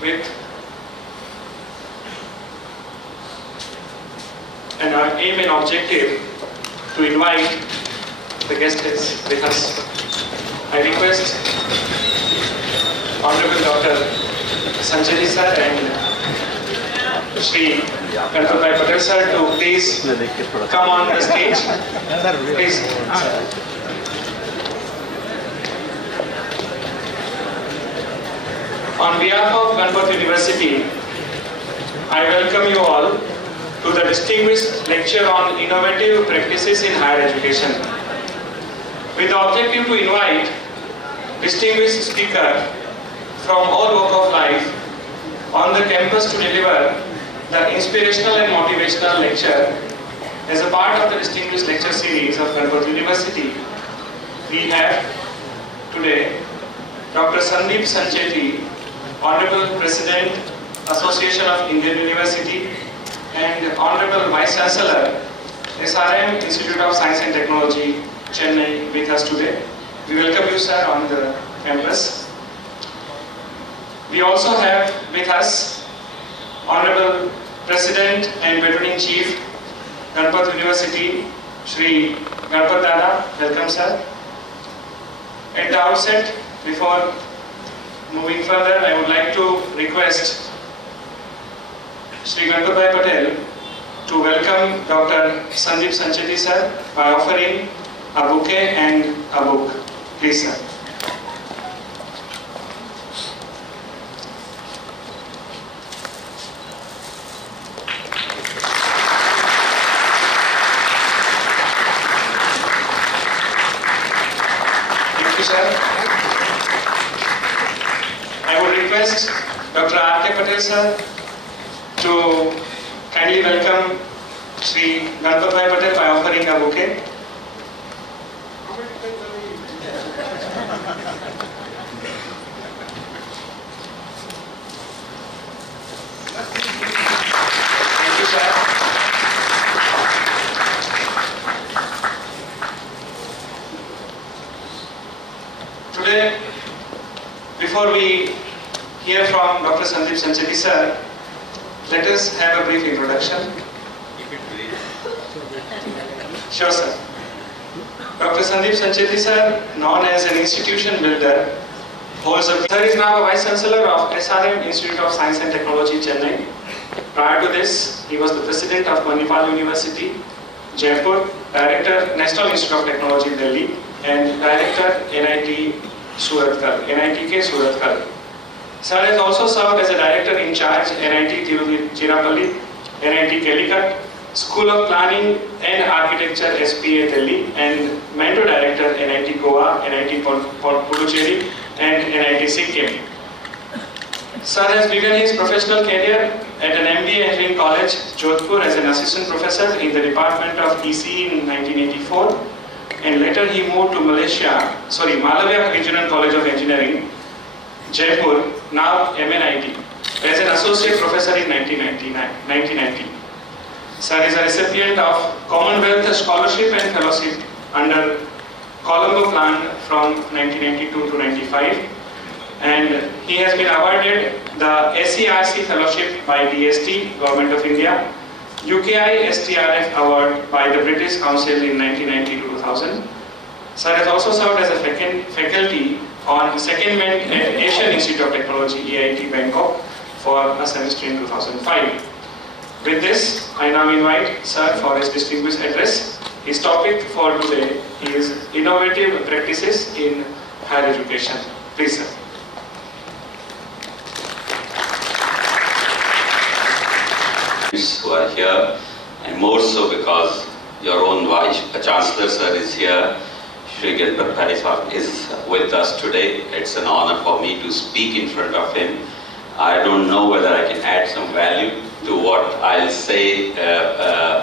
with an aim and objective to invite the guest with us. I request Honorable Dr. Sancheti sir and Shri Ganpat Patel sir to please come on the stage. Please. On behalf of Ganpat University, I welcome you all to the distinguished lecture on innovative practices in higher education, with the objective to invite distinguished speakers from all walks of life on the campus to deliver the inspirational and motivational lecture as a part of the distinguished lecture series of Ganpat University. We have today Dr. Sandeep Sancheti, Honorable President, Association of Indian University, and Honorable Vice Chancellor, SRM Institute of Science and Technology, Chennai, with us today. We welcome you, sir, on the campus. We also have with us Honorable President and Veteran Chief, Ganpat University, Shri Ganpat Dada. Welcome, sir. At the outset, before moving further, I would like to request Shri Ganpat Patel to welcome Dr. Sandeep Sancheti sir by offering a bouquet and a book. Please, sir. Thank you, sir. I would request Dr. R.K. Patel sir to kindly welcome Shri Ganpat Patel by offering a bouquet. Thank you, sir. Today, before we hear from Dr. Sandeep Sancheti sir, let us have a brief introduction. Sure, sir. Dr. Sandeep Sancheti sir, known as an institution builder, holds a... Sir is now a Vice Chancellor of SRM Institute of Science and Technology, Chennai. Prior to this, he was the President of Manipal University, Jaipur, Director, National Institute of Technology, Delhi, and Director, NIT Surathkal, NITK Surathkal. Sir has also served as a Director in charge, NIT Tirupalli, NIT Calicut, School of Planning and Architecture, SPA Delhi, and Mentor Director, NIT Goa, NIT Puducherry, and NIT Sikkim. Sir has begun his professional career at an MBA Engineering College, Jodhpur, as an Assistant Professor in the Department of ECE in 1984, and later he moved to Malavya Engineering College of Engineering, Jaipur, now MNIT, as an Associate Professor in 1990. Sir is a recipient of Commonwealth Scholarship and Fellowship under Colombo Plan from 1992 to 95, and he has been awarded the SERC Fellowship by DST, Government of India, UKI STRF Award by the British Council in 1990 to 2000. Sir has also served as a faculty on Secondment at Asian Institute of Technology, AIT Bangkok, for a semester in 2005. With this, I now invite Sir for his distinguished address. His topic for today is innovative practices in higher education. Please, sir. Who are here, and more so because your own Vice Chancellor sir is here. Shri Ganpat Patel is with us today. It's an honor for me to speak in front of him. I don't know whether I can add some value to what I'll say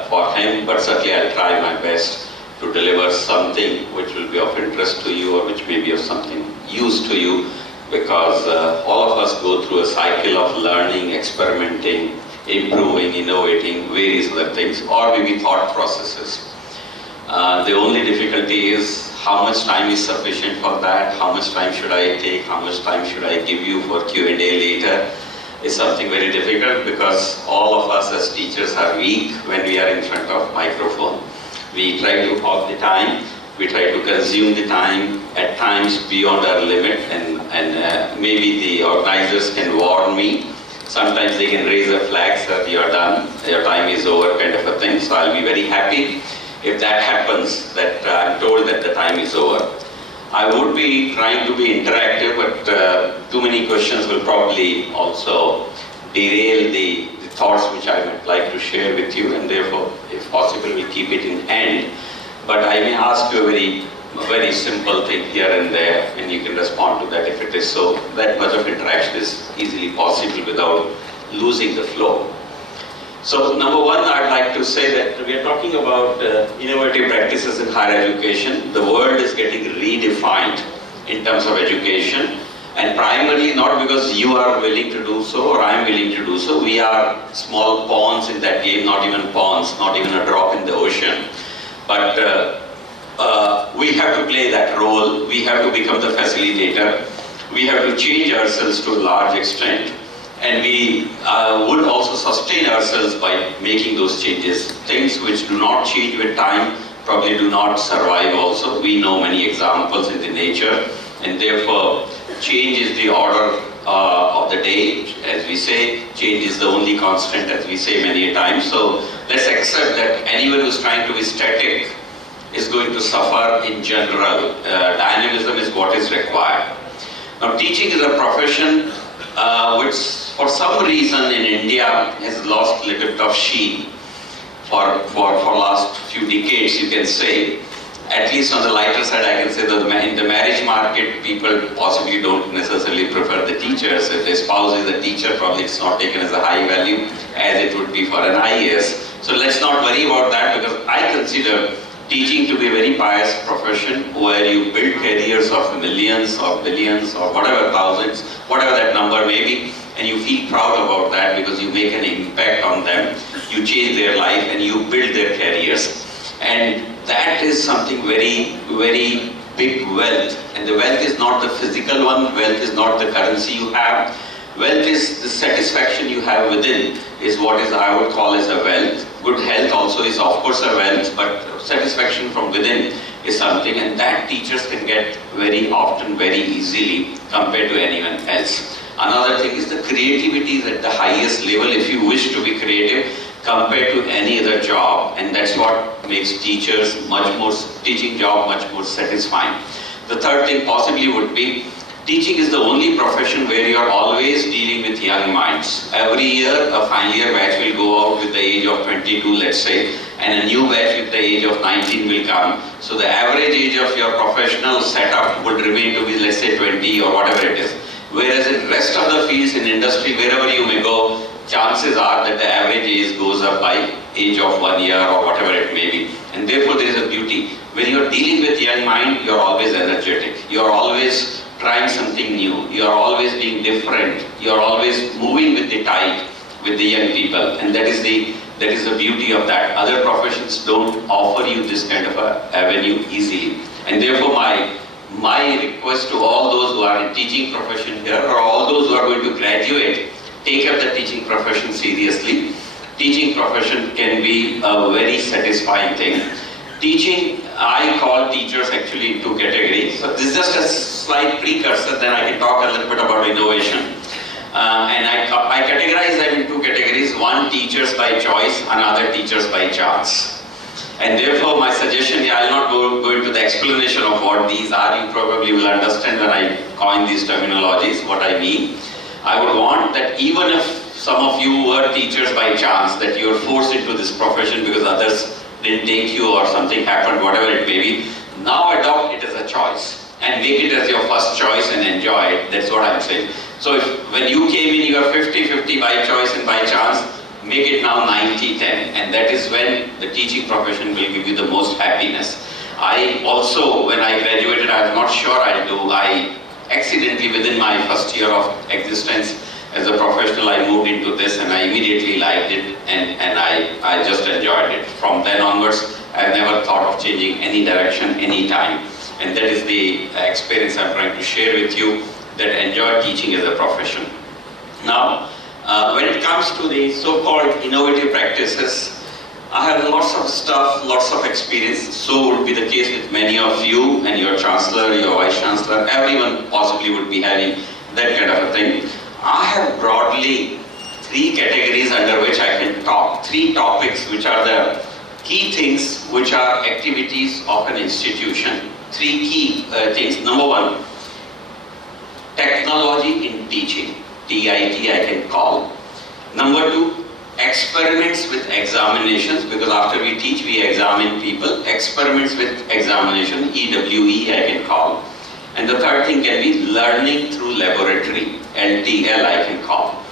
for him, but certainly I'll try my best to deliver something which will be of interest to you, or which may be of something use to you, because all of us go through a cycle of learning, experimenting, improving, innovating, various other things, or maybe thought processes. The only difficulty is how much time is sufficient for that, how much time should I take, how much time should I give you for Q&A later. is something very difficult because all of us as teachers are weak when we are in front of microphone. We try to hog the time, we try to consume the time, at times beyond our limit, and maybe the organizers can warn me. Sometimes they can raise a flag, sir, you're done, your time is over, kind of a thing. So I'll be very happy if that happens, that I'm told that the time is over. I would be trying to be interactive, but too many questions will probably also derail the thoughts which I would like to share with you, and therefore, if possible, we'll keep it in hand. But I may ask you a very simple thing here and there, and you can respond to that if it is so. That much of interaction is easily possible without losing the flow. So, number one, I'd like to say that we are talking about innovative practices in higher education. The world is getting redefined in terms of education, and primarily not because you are willing to do so or I am willing to do so. We are small pawns in that game, not even pawns, not even a drop in the ocean. But we have to play that role. We have to become the facilitator. We have to change ourselves to a large extent. And we would also sustain ourselves by making those changes. Things which do not change with time probably do not survive also. We know many examples in the nature, and therefore change is the order of the day. As we say, change is the only constant, as we say many times. So let's accept that anyone who's trying to be static is going to suffer in general. Dynamism is what is required. Now, teaching is a profession which for some reason in India has lost a little bit of sheen for last few decades, you can say. At least on the lighter side, I can say that in the marriage market, people possibly don't necessarily prefer the teachers. If the spouse is a teacher, probably it's not taken as a high value as it would be for an IAS. So let's not worry about that, because I consider teaching to be a very pious profession where you build careers of millions or billions or whatever thousands, whatever that number may be, and you feel proud about that because you make an impact on them, you change their life and you build their careers. And that is something very, very big wealth. And the wealth is not the physical one, wealth is not the currency you have. Wealth is the satisfaction you have within, is what is I would call as a wealth. Good health also is of course a wealth, but satisfaction from within is something, and that teachers can get very often, very easily compared to anyone else. Another thing is the creativity is at the highest level if you wish to be creative compared to any other job, and that's what makes teachers teaching job much more satisfying. The third thing possibly would be teaching is the only profession where you are always dealing with young minds. Every year, a final year batch will go out with the age of 22, let's say, and a new batch with the age of 19 will come. So the average age of your professional setup would remain to be, let's say, 20 or whatever it is. Whereas in rest of the fields in industry, wherever you may go, chances are that the average age goes up by age of 1 year or whatever it may be. And therefore there is a beauty. When you're dealing with young mind, you're always energetic. You're always trying something new. You're always being different. You're always moving with the tide with the young people. And that is the beauty of that. Other professions don't offer you this kind of a avenue easily. And therefore my request to all those who are in teaching profession here, or all those who are going to graduate, take up the teaching profession seriously. Teaching profession can be a very satisfying thing. Teaching, I call teachers actually in two categories. So this is just a slight precursor, then I can talk a little bit about innovation. And I categorize them in two categories. One, teachers by choice, another, teachers by chance. And therefore my suggestion here, I'll not go into the explanation of what these are. You probably will understand when I coin these terminologies, what I mean. I would want that even if some of you were teachers by chance, that you are forced into this profession because others didn't take you or something happened, whatever it may be, now adopt it as a choice and make it as your first choice and enjoy it. That's what I'm saying. So when you came in, you are 50-50 by choice and by chance, make it now 90-10, and that is when the teaching profession will give you the most happiness. I also, when I graduated, I was not sure I'd do. I accidentally, within my first year of existence as a professional, I moved into this and I immediately liked it, and I just enjoyed it. From then onwards, I've never thought of changing any direction, any time. And that is the experience I'm trying to share with you, that enjoy teaching as a profession. Now, When it comes to the so-called innovative practices, I have lots of stuff, lots of experience. So would be the case with many of you and your Chancellor, your Vice Chancellor, everyone possibly would be having that kind of a thing. I have broadly 3 categories under which I can talk, 3 topics which are the key things which are activities of an institution. 3 key things. Number 1, technology in teaching, TIT I can call. Number 2, experiments with examinations, because after we teach we examine people. Experiments with examination, EWE I can call. And the third thing can be learning through laboratory, LTL I can call.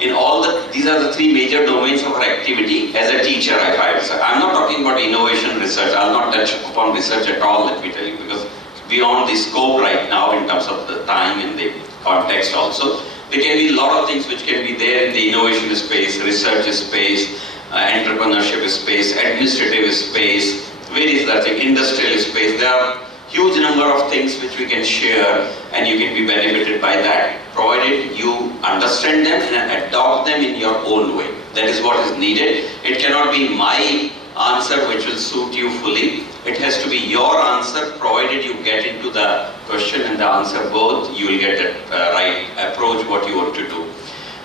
In all these are the 3 major domains of our activity as a teacher. I'm not talking about innovation research. I'll not touch upon research at all, let me tell you, because it's beyond the scope right now in terms of the time and the context also. There can be a lot of things which can be there in the innovation space, research space, entrepreneurship space, administrative space, various other things, industrial space. There are huge number of things which we can share and you can be benefited by that, provided you understand them and adopt them in your own way. That is what is needed. It cannot be my answer which will suit you fully. It has to be your answer, provided you get into the question and the answer both, you will get the right approach what you want to do.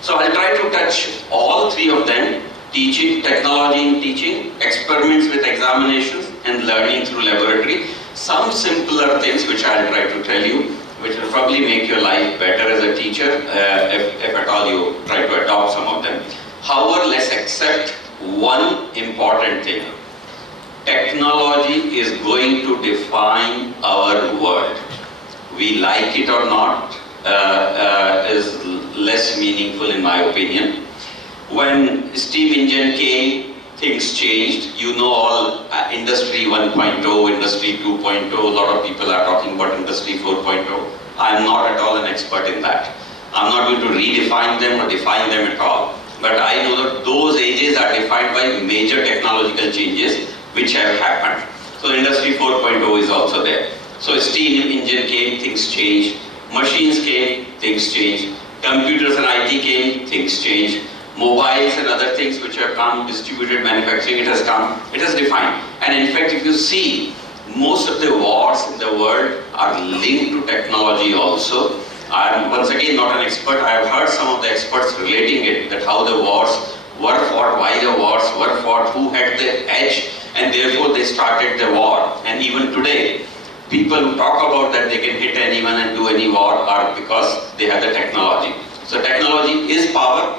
So I'll try to touch all 3 of them: teaching, technology in teaching, experiments with examinations, and learning through laboratory. Some simpler things which I'll try to tell you, which will probably make your life better as a teacher, if at all you try to adopt some of them. However, let's accept one important thing. Technology is going to define our world. We like it or not, is less meaningful in my opinion. When steam engine came, things changed. You know all industry 1.0, industry 2.0, a lot of people are talking about industry 4.0. I am not at all an expert in that. I'm not going to redefine them or define them at all. But I know that those ages are defined by major technological changes which have happened. So industry 4.0 is also there. So steam engine came, things changed. Machines came, things changed. Computers and IT came, things changed. Mobiles and other things which have come, distributed manufacturing, it has come, it has defined. And in fact, if you see, most of the wars in the world are linked to technology also. I am once again not an expert. I have heard some of the experts relating it, that how the wars were fought, why the wars were fought, who had the edge, and therefore they started the war. And even today, people who talk about that they can hit anyone and do any war are because they have the technology. So technology is power.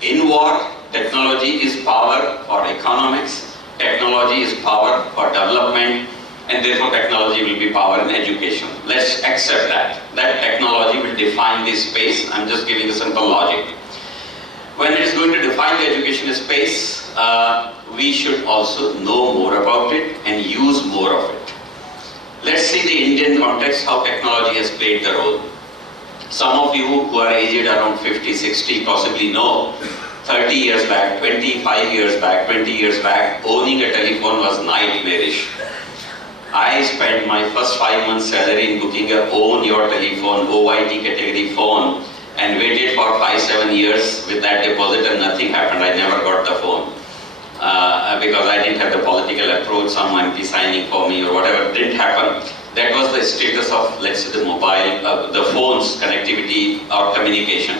In war, technology is power for economics, technology is power for development, and therefore technology will be power in education. Let's accept that technology will define this space. I'm just giving a simple logic. When it is going to define the education space, we should also know more about it and use more of it. Let's see the Indian context, how technology has played the role. Some of you who are aged around 50, 60 possibly know 30 years back, 25 years back, 20 years back, owning a telephone was nightmarish. I spent my first 5 months salary in booking a own your telephone, OYT category phone, and waited for 5-7 years with that deposit and nothing happened. I never got the phone because I didn't have the political approach, some MP signing for me or whatever, didn't happen. That was the status of, let's say, the mobile, the phone's connectivity or communication.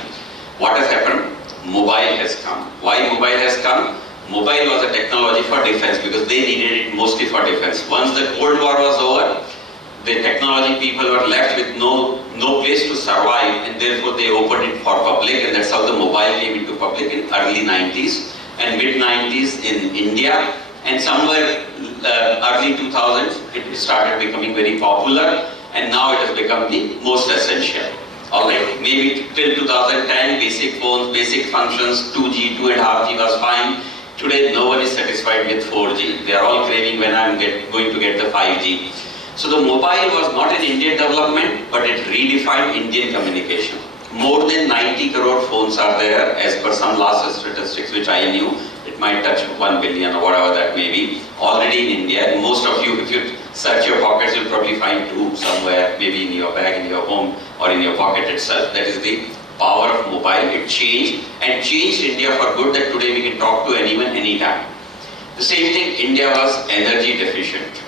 What has happened? Mobile has come. Why mobile has come? Mobile was a technology for defense because they needed it mostly for defense. Once the Cold War was over, the technology people were left with no place to survive, and therefore they opened it for public, and that's how the mobile came into public in early 90s and mid 90s in India, and somewhere early 2000s it started becoming very popular, and now it has become the most essential. Alright, maybe till 2010 basic phones, basic functions, 2G, 2.5G was fine. Today no one is satisfied with 4G. They are all craving when I'm going to get the 5G. So the mobile was not an Indian development, but it redefined Indian communication. More than 90 crore phones are there as per some last statistics which I knew. It might touch 1 billion or whatever that may be already in India. And most of you, if you search your pockets, you'll probably find 2 somewhere, maybe in your bag, in your home, or in your pocket itself. That is the power of mobile. mobile. It changed and changed India for good, that today we can talk to anyone, anytime. The same thing, India was energy deficient.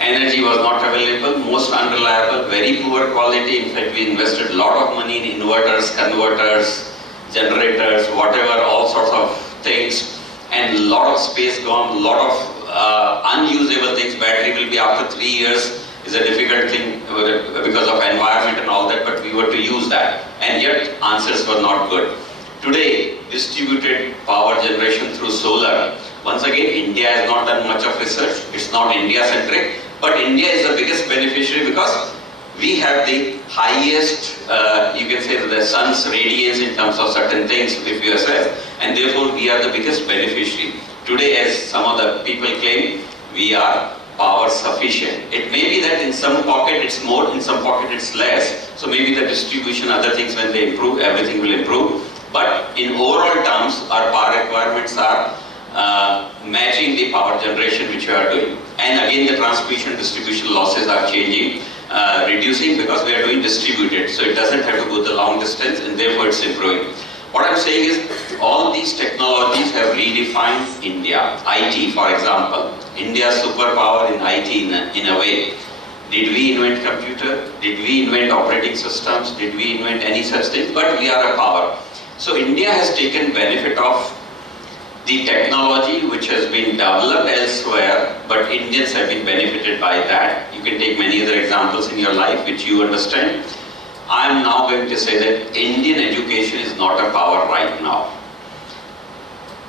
Energy was not available, most unreliable, very poor quality. In fact, we invested a lot of money in inverters, converters, generators, whatever, all sorts of things, and a lot of space gone, a lot of unusable things. Battery will be after 3 years, is a difficult thing because of environment and all that, but we were to use that, and yet answers were not good. Today, distributed power generation through solar. Once again, India has not done much of research. It's not India-centric, but India is the biggest beneficiary because we have the highest, you can say, the sun's radiance in terms of certain things, if you assess, and therefore we are the biggest beneficiary. Today, as some of the people claim, we are power sufficient. It may be that in some pocket it's more, in some pocket it's less. So maybe the distribution, other things, when they improve, everything will improve. But in overall terms, our power requirements are matching the power generation which we are doing. And again, the transmission distribution losses are changing, reducing, because we are doing distributed. So it doesn't have to go the long distance, and therefore it's improving. What I'm saying is, all these technologies have redefined India. IT, for example, India's superpower in IT in a way. Did we invent computer? Did we invent operating systems? Did we invent any such thing? But we are a power. So India has taken benefit of the technology which has been developed elsewhere, but Indians have been benefited by that. You can take many other examples in your life which you understand. I am now going to say that Indian education is not a power right now.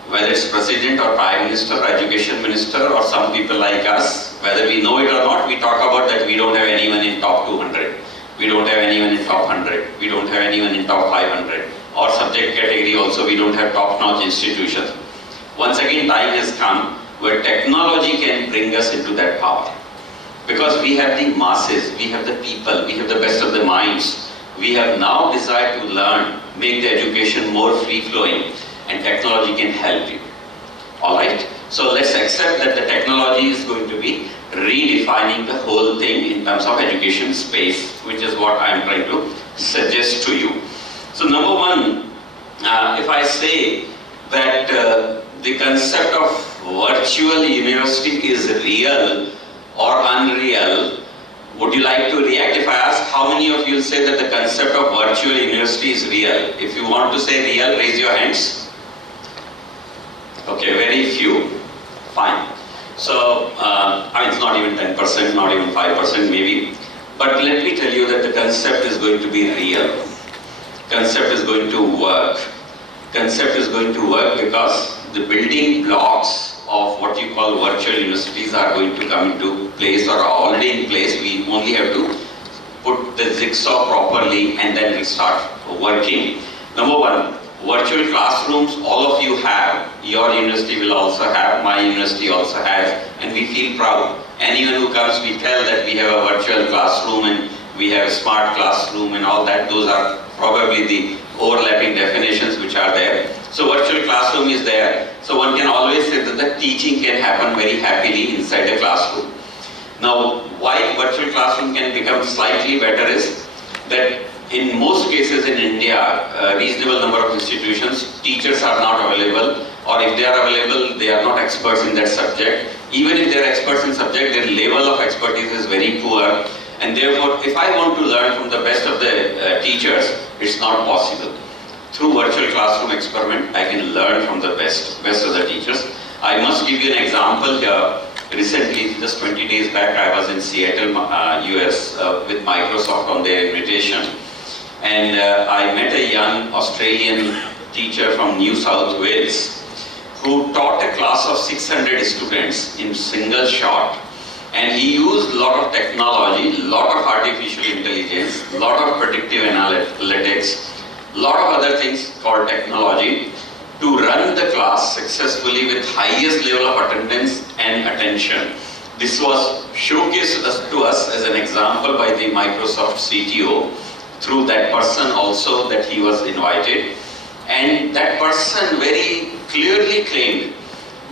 Whether it's President or Prime Minister or Education Minister or some people like us, whether we know it or not, we talk about that we don't have anyone in top 200. We don't have anyone in top 100. We don't have anyone in top 500. Or subject category also, we don't have top-notch institutions. Once again, time has come where technology can bring us into that power. Because we have the masses, we have the people, we have the best of the minds. We have now decided to learn, make the education more free-flowing, and technology can help you. Alright? So let's accept that the technology is going to be redefining the whole thing in terms of education space, which is what I am trying to suggest to you. So number one, if I say that the concept of virtual university is real or unreal, would you like to react if I ask how many of you will say that the concept of virtual university is real? If you want to say real, raise your hands. Okay, very few. Fine. So, it's not even 10%, not even 5% maybe. But let me tell you that the concept is going to be real. Concept is going to work. Concept is going to work because the building blocks of what you call virtual universities are going to come into place, or are already in place. We only have to put the jigsaw properly and then we start working. Number one, virtual classrooms, all of you have. Your university will also have, my university also has, and we feel proud. Anyone who comes, we tell that we have a virtual classroom and we have a smart classroom and all that. Those are probably the overlapping definitions which are there. So virtual classroom is there. So one can always say that the teaching can happen very happily inside a classroom. Now, why virtual classroom can become slightly better is that in most cases in India, a reasonable number of institutions, teachers are not available, or if they are available, they are not experts in that subject. Even if they are experts in subject, their level of expertise is very poor. And therefore, if I want to learn from the best of the teachers, it's not possible. Through virtual classroom experiment, I can learn from the best of the teachers. I must give you an example here. Recently, just 20 days back, I was in Seattle, US with Microsoft on their invitation. And I met a young Australian teacher from New South Wales who taught a class of 600 students in single shot. And he used a lot of technology, a lot of artificial intelligence, a lot of predictive analytics, a lot of other things called technology to run the class successfully with highest level of attendance and attention. This was showcased to us as an example by the Microsoft CTO through that person also that he was invited. And that person very clearly claimed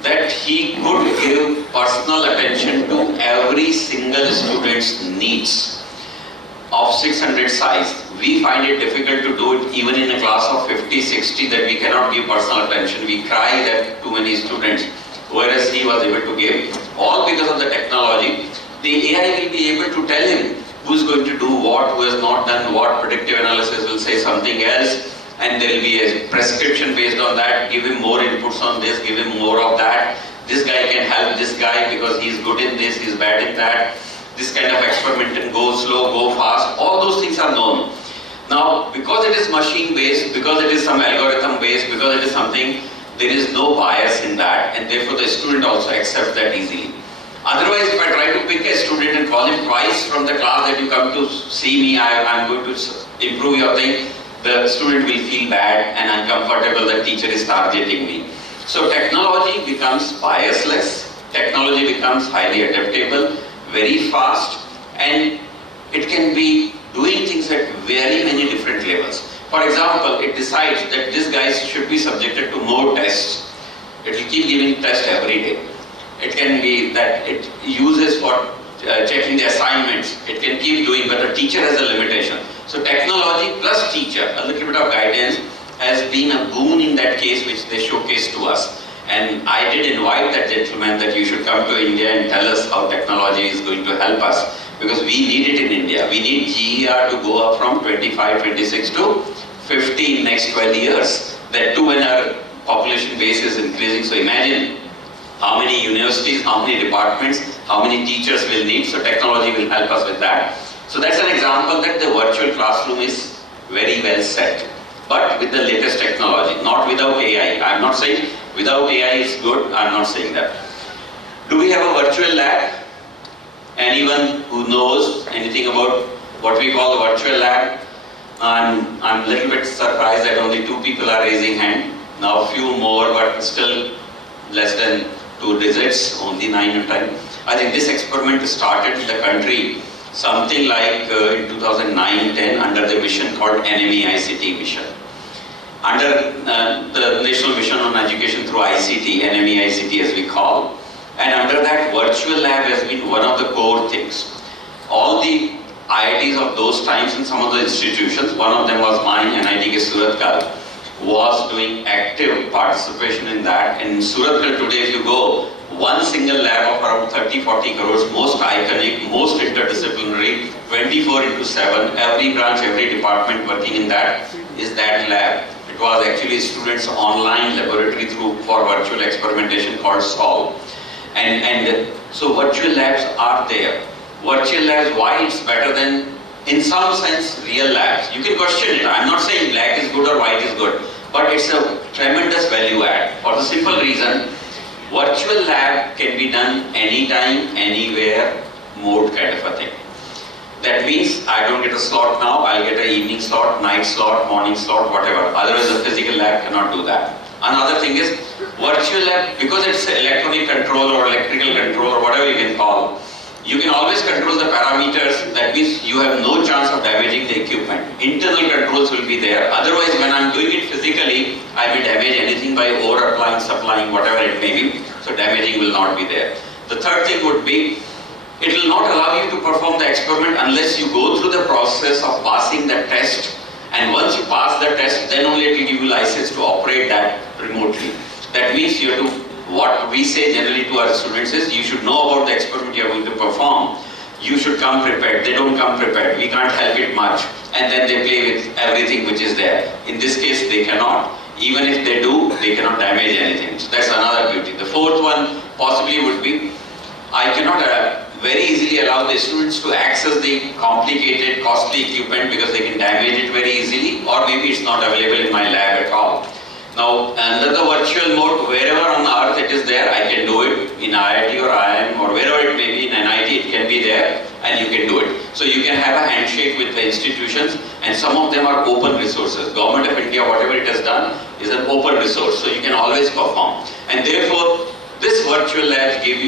that he could give personal attention to every single student's needs. of 600 size. We find it difficult to do it even in a class of 50, 60, that we cannot give personal attention. We cry that too many students, whereas he was able to give, all because of the technology. The AI will be able to tell him who's going to do what, who has not done what. Predictive analysis will say something else, and there will be a prescription based on that. Give him more inputs on this, give him more of that. This guy can help this guy because he's good in this, he's bad in that. This kind of experiment can go slow, go fast. All those things are known. Now, because it is machine based, because it is some algorithm based, because it is something, there is no bias in that, and therefore the student also accepts that easily. Otherwise, if I try to pick a student and call him twice from the class that you come to see me, I'm going to improve your thing, the student will feel bad and uncomfortable that teacher is targeting me. So technology becomes biasless, technology becomes highly adaptable, very fast, and it can be doing things at very many different levels. For example, it decides that this guy should be subjected to more tests. It will keep giving tests every day. It can be that it uses for checking the assignments. It can keep doing, but the teacher has a limitation. So technology plus teacher, a little bit of guidance, has been a boon in that case, which they showcased to us. And I did invite that gentleman that you should come to India and tell us how technology is going to help us, because we need it in India. We need GER to go up from 25, 26 to 50 in next 12 years. That too when our population base is increasing. So imagine how many universities, how many departments, how many teachers will need. So technology will help us with that. So that's an example that the virtual classroom is very well set, but with the latest technology, not without AI. I'm not saying without AI is good, I'm not saying that. Do we have a virtual lab? Anyone who knows anything about what we call the virtual lab? I'm a little bit surprised that only 2 people are raising hand. Now a few more, but still less than 2 digits, only 9 or 10. I think this experiment started in the country something like in 2009-10 under the mission called NME-ICT mission. Under the National Mission on Education through ICT, NME-ICT as we call. And under that, virtual lab has been one of the core things. All the IITs of those times and some of the institutions, one of them was mine, NIT Surathkal, was doing active participation in that. And in Surathkal today, if you go, one single lab of around 30-40 crores, most iconic, most interdisciplinary, 24/7, every branch, every department working in that is that lab. It was actually students' online laboratory for virtual experimentation called SOLVE. And so virtual labs are there. Virtual labs, why it's better than, in some sense, real labs? You can question it. I'm not saying black is good or white is good, but it's a tremendous value add for the simple reason, virtual lab can be done anytime, anywhere, mode kind of a thing. That means I don't get a slot now, I'll get an evening slot, night slot, morning slot, whatever. Otherwise the physical lab cannot do that. Another thing is, virtual lab, because it's electronic control or electrical control or whatever you can call, you can always control the parameters. That means you have no chance of damaging the equipment. Internal controls will be there. Otherwise, when I'm doing it physically, I may damage anything by over-applying, supplying, whatever it may be. So damaging will not be there. The third thing would be, it will not allow you to perform the experiment unless you go through the process of passing the test. And once you pass the test, then only it will give you license to operate that remotely. That means you have to, what we say generally to our students is, you should know about the experiment you are going to perform. You should come prepared. They don't come prepared. We can't help it much. And then they play with everything which is there. In this case, they cannot. Even if they do, they cannot damage anything. So that's another beauty. The fourth one possibly would be, I cannot very easily allow the students to access the complicated, costly equipment because they can damage it very easily, or maybe it's not available in my lab at all. Now, under the virtual mode, wherever on earth it is there, I can do it in IIT or IIM or wherever it may be in NIT, it can be there and you can do it. So you can have a handshake with the institutions, and some of them are open resources. Government of India, whatever it has done, is an open resource, so you can always perform. And therefore, this virtual lab gives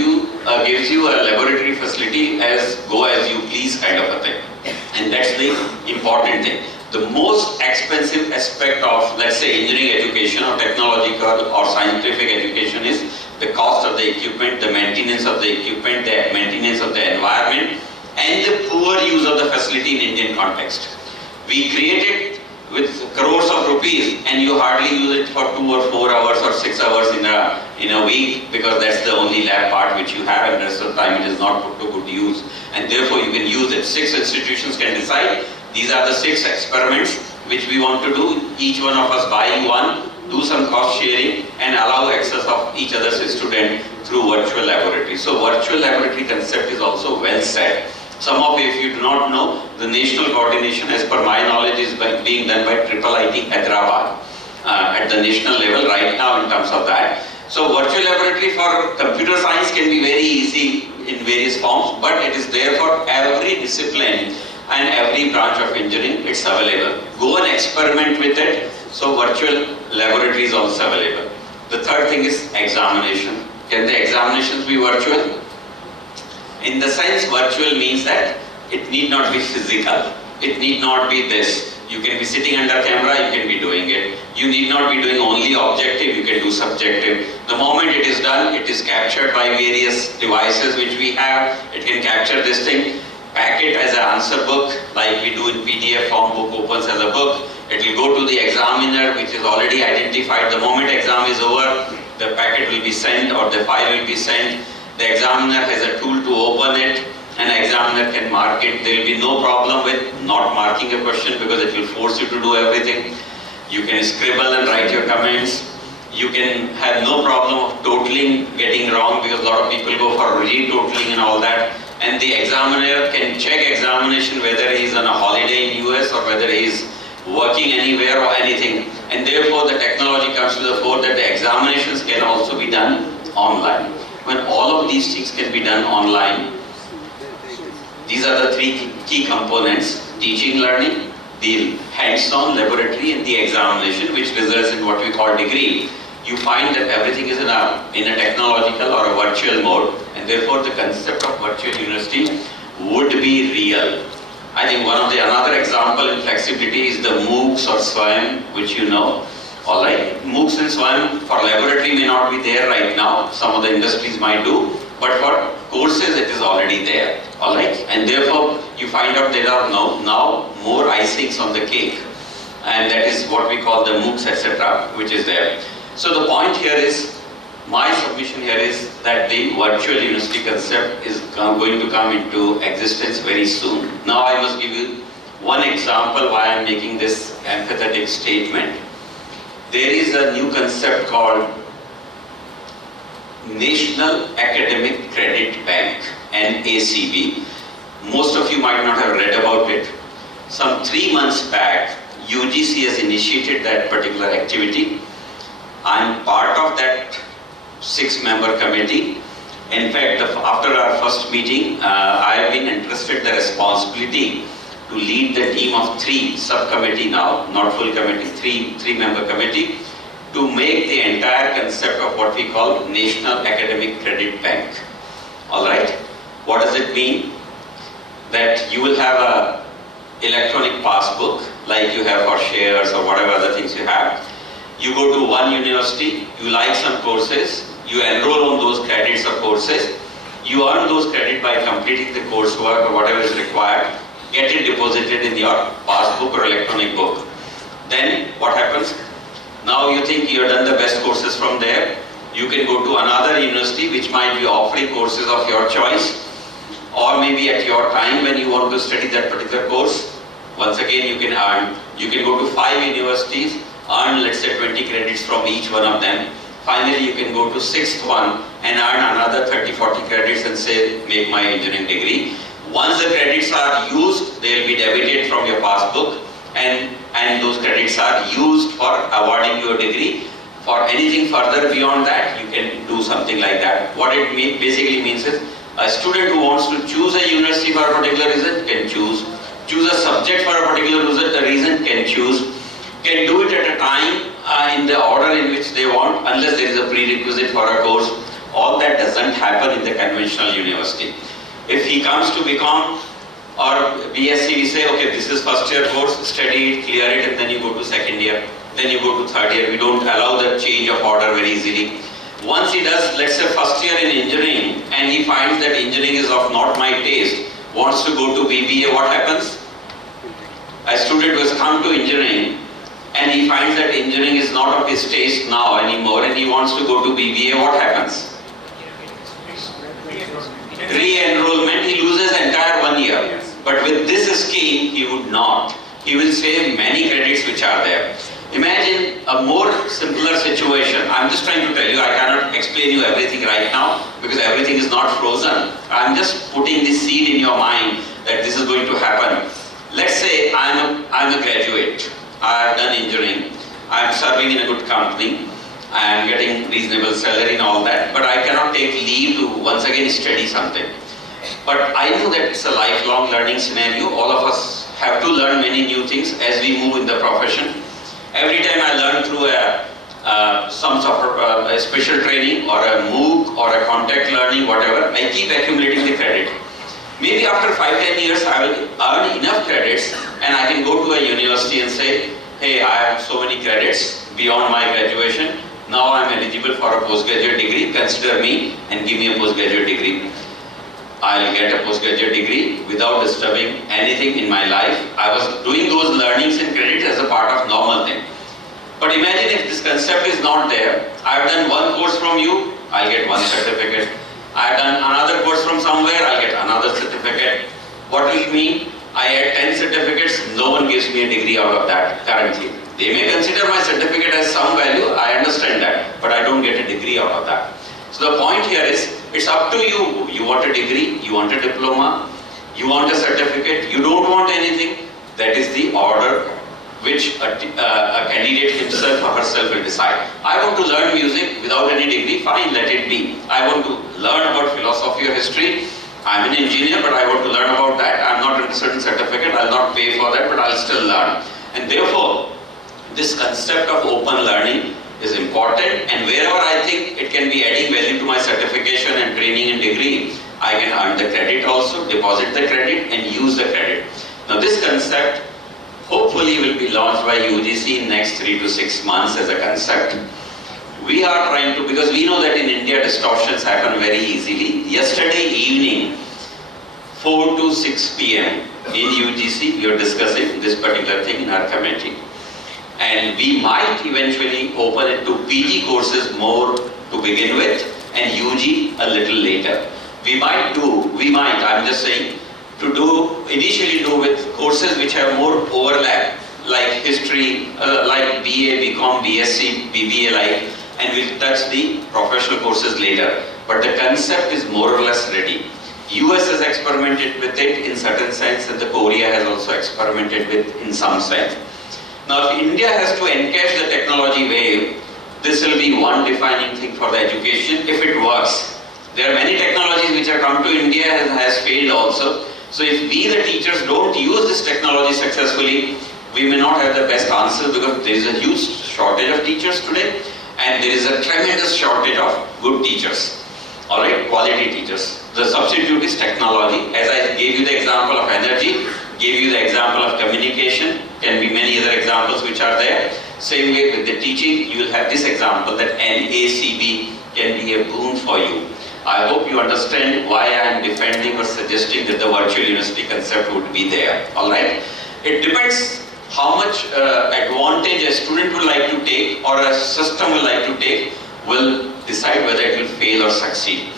you a laboratory facility as go as you please kind of a thing. And that's the important thing. The most expensive aspect of, let's say, engineering education or technological or scientific education is the cost of the equipment, the maintenance of the equipment, the maintenance of the environment, and the poor use of the facility in Indian context. We create it with crores of rupees and you hardly use it for 2 or 4 hours or 6 hours in a week, because that's the only lab part which you have, and the rest of the time it is not put to good use, and therefore you can use it. 6 institutions can decide, these are the 6 experiments which we want to do. Each one of us buy one, do some cost sharing and allow access of each other's student through virtual laboratory. So virtual laboratory concept is also well set. Some of you, if you do not know, the national coordination, as per my knowledge, is being done by IIIT Hyderabad at the national level right now in terms of that. So virtual laboratory for computer science can be very easy in various forms, but it is there for every discipline and every branch of engineering. It's available. Go and experiment with it. So virtual laboratory is also available. The third thing is examination. Can the examinations be virtual? In the sense, virtual means that it need not be physical. It need not be this. You can be sitting under camera, you can be doing it. You need not be doing only objective, you can do subjective. The moment it is done, it is captured by various devices which we have. It can capture this thing, pack it as an answer book, like we do in PDF form. Book opens as a book. It will go to the examiner, which is already identified. The moment exam is over, the packet will be sent or the file will be sent. The examiner has a tool to open it, and the examiner can mark it. There will be no problem with not marking a question, because it will force you to do everything. You can scribble and write your comments. You can have no problem of totaling getting wrong, because a lot of people go for re-totaling and all that. And the examiner can check examination whether he is on a holiday in US or whether he is working anywhere or anything. And therefore the technology comes to the fore that the examinations can also be done online. When all of these things can be done online, these are the 3 key components: teaching, learning, the hands-on laboratory, and the examination, which results in what we call degree. You find that everything is in a technological or a virtual mode, and therefore the concept of virtual university would be real. I think another example in flexibility is the MOOCs or SWAYAM, which you know. Alright, MOOCs and SWAYAM for laboratory may not be there right now. Some of the industries might do, but for courses it is already there. Alright, and therefore you find out there are now more icings on the cake, and that is what we call the MOOCs, etc., which is there. So the point here is, my submission here is that the virtual university concept is going to come into existence very soon. Now I must give you one example why I am making this empathetic statement. There is a new concept called National Academic Credit Bank, NACB. Most of you might not have read about it. Some 3 months back, UGC has initiated that particular activity. I am part of that 6-member committee. In fact, after our first meeting, I have been entrusted the responsibility to lead the team of 3 subcommittee now, not full committee, 3-member committee, to make the entire concept of what we call National Academic Credit Bank. Alright? What does it mean? That you will have a electronic passbook like you have for shares or whatever other things you have. You go to one university, you like some courses, you enroll on those credits or courses, you earn those credits by completing the coursework or whatever is required, get it deposited in your passbook or electronic book. Then what happens? Now you think you have done the best courses from there, you can go to another university which might be offering courses of your choice, or maybe at your time when you want to study that particular course. Once again you can earn. You can go to 5 universities, earn let's say 20 credits from each one of them. Finally you can go to 6th one and earn another 30-40 credits and say, make my engineering degree. Once the credits are used, they will be debited from your passbook, and those credits are used for awarding your degree. For anything further beyond that, you can do something like that. What it basically means is, a student who wants to choose a university for a particular reason can choose a subject for a particular reason can choose, can do it at a time in the order in which they want, unless there is a prerequisite for a course. All that doesn't happen in the conventional university. If he comes to BCom or BSc, we say, okay, this is first year course, study it, clear it, and then you go to second year, then you go to third year. We don't allow the change of order very easily. Once he does, let's say first year in engineering, and he finds that engineering is of not my taste, wants to go to BBA, what happens? A student who has come to engineering and he finds that engineering is not of his taste now anymore and he wants to go to BBA, what happens? Re-enrollment, he loses entire 1 year. But with this scheme, he would not. He will save many credits which are there. Imagine a more simpler situation. I'm just trying to tell you, I cannot explain you everything right now because everything is not frozen. I'm just putting this seed in your mind that this is going to happen. Let's say I'm a graduate. I have done engineering. I'm serving in a good company. I am getting reasonable salary and all that, but I cannot take leave to once again study something. But I know that it's a lifelong learning scenario. All of us have to learn many new things as we move in the profession. Every time I learn through some sort of a special training or a MOOC or a contact learning, whatever, I keep accumulating the credit. Maybe after 5-10 years, I will earn enough credits and I can go to a university and say, hey, I have so many credits beyond my graduation. Now I am eligible for a postgraduate degree. Consider me and give me a postgraduate degree. I'll get a postgraduate degree without disturbing anything in my life. I was doing those learnings and credits as a part of normal thing. But imagine if this concept is not there. I've done one course from you, I'll get one certificate. I've done another course from somewhere, I'll get another certificate. What will it mean? I had 10 certificates, no one gives me a degree out of that currently. They may consider my certificate as some value, I understand that, but I don't get a degree out of that. So the point here is, it's up to you. You want a degree, you want a diploma, you want a certificate, you don't want anything. That is the order which a candidate himself or herself will decide. I want to learn music without any degree, fine, let it be. I want to learn about philosophy or history. I'm an engineer, but I want to learn about that. I'm not interested in certificate, I'll not pay for that, but I'll still learn. And therefore, this concept of open learning is important, and wherever I think it can be adding value to my certification and training and degree, I can earn the credit also, deposit the credit and use the credit. Now this concept hopefully will be launched by UGC in next 3 to 6 months as a concept. We are trying to, because we know that in India distortions happen very easily. Yesterday evening, 4 to 6 p.m. in UGC, we are discussing this particular thing in our committee. And we might eventually open it to PG courses more to begin with and UG a little later. I'm just saying, initially do with courses which have more overlap, like history, like BA, BCom, BSc, BBA like, and we'll touch the professional courses later. But the concept is more or less ready. US has experimented with it in certain sense, and the Korea has also experimented with in some sense. Now, if India has to encash the technology wave, this will be one defining thing for the education if it works. There are many technologies which have come to India and has failed also. So if we, the teachers, don't use this technology successfully, we may not have the best answer because there is a huge shortage of teachers today and there is a tremendous shortage of good teachers. Alright, quality teachers. The substitute is technology. As I gave you the example of energy, gave you the example of communication, can be many other examples which are there. Same way with the teaching, you will have this example that NACB can be a boon for you. I hope you understand why I am defending or suggesting that the virtual university concept would be there. Alright? It depends how much advantage a student would like to take or a system would like to take will decide whether it will fail or succeed.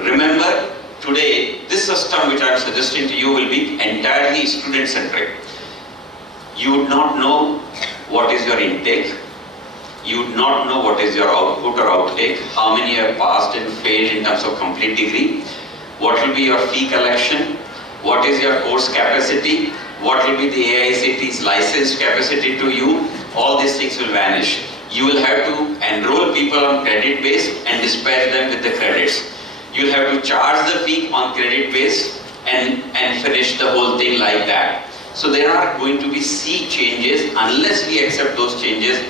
Remember, today, this system which I am suggesting to you will be entirely student-centric. You would not know what is your intake. You would not know what is your output or outtake, how many have passed and failed in terms of complete degree, what will be your fee collection, what is your course capacity, what will be the AICT's licensed capacity to you, all these things will vanish. You will have to enroll people on credit base and dispatch them with the credits. You will have to charge the fee on credit base and finish the whole thing like that. So there are going to be sea changes. Unless we accept those changes,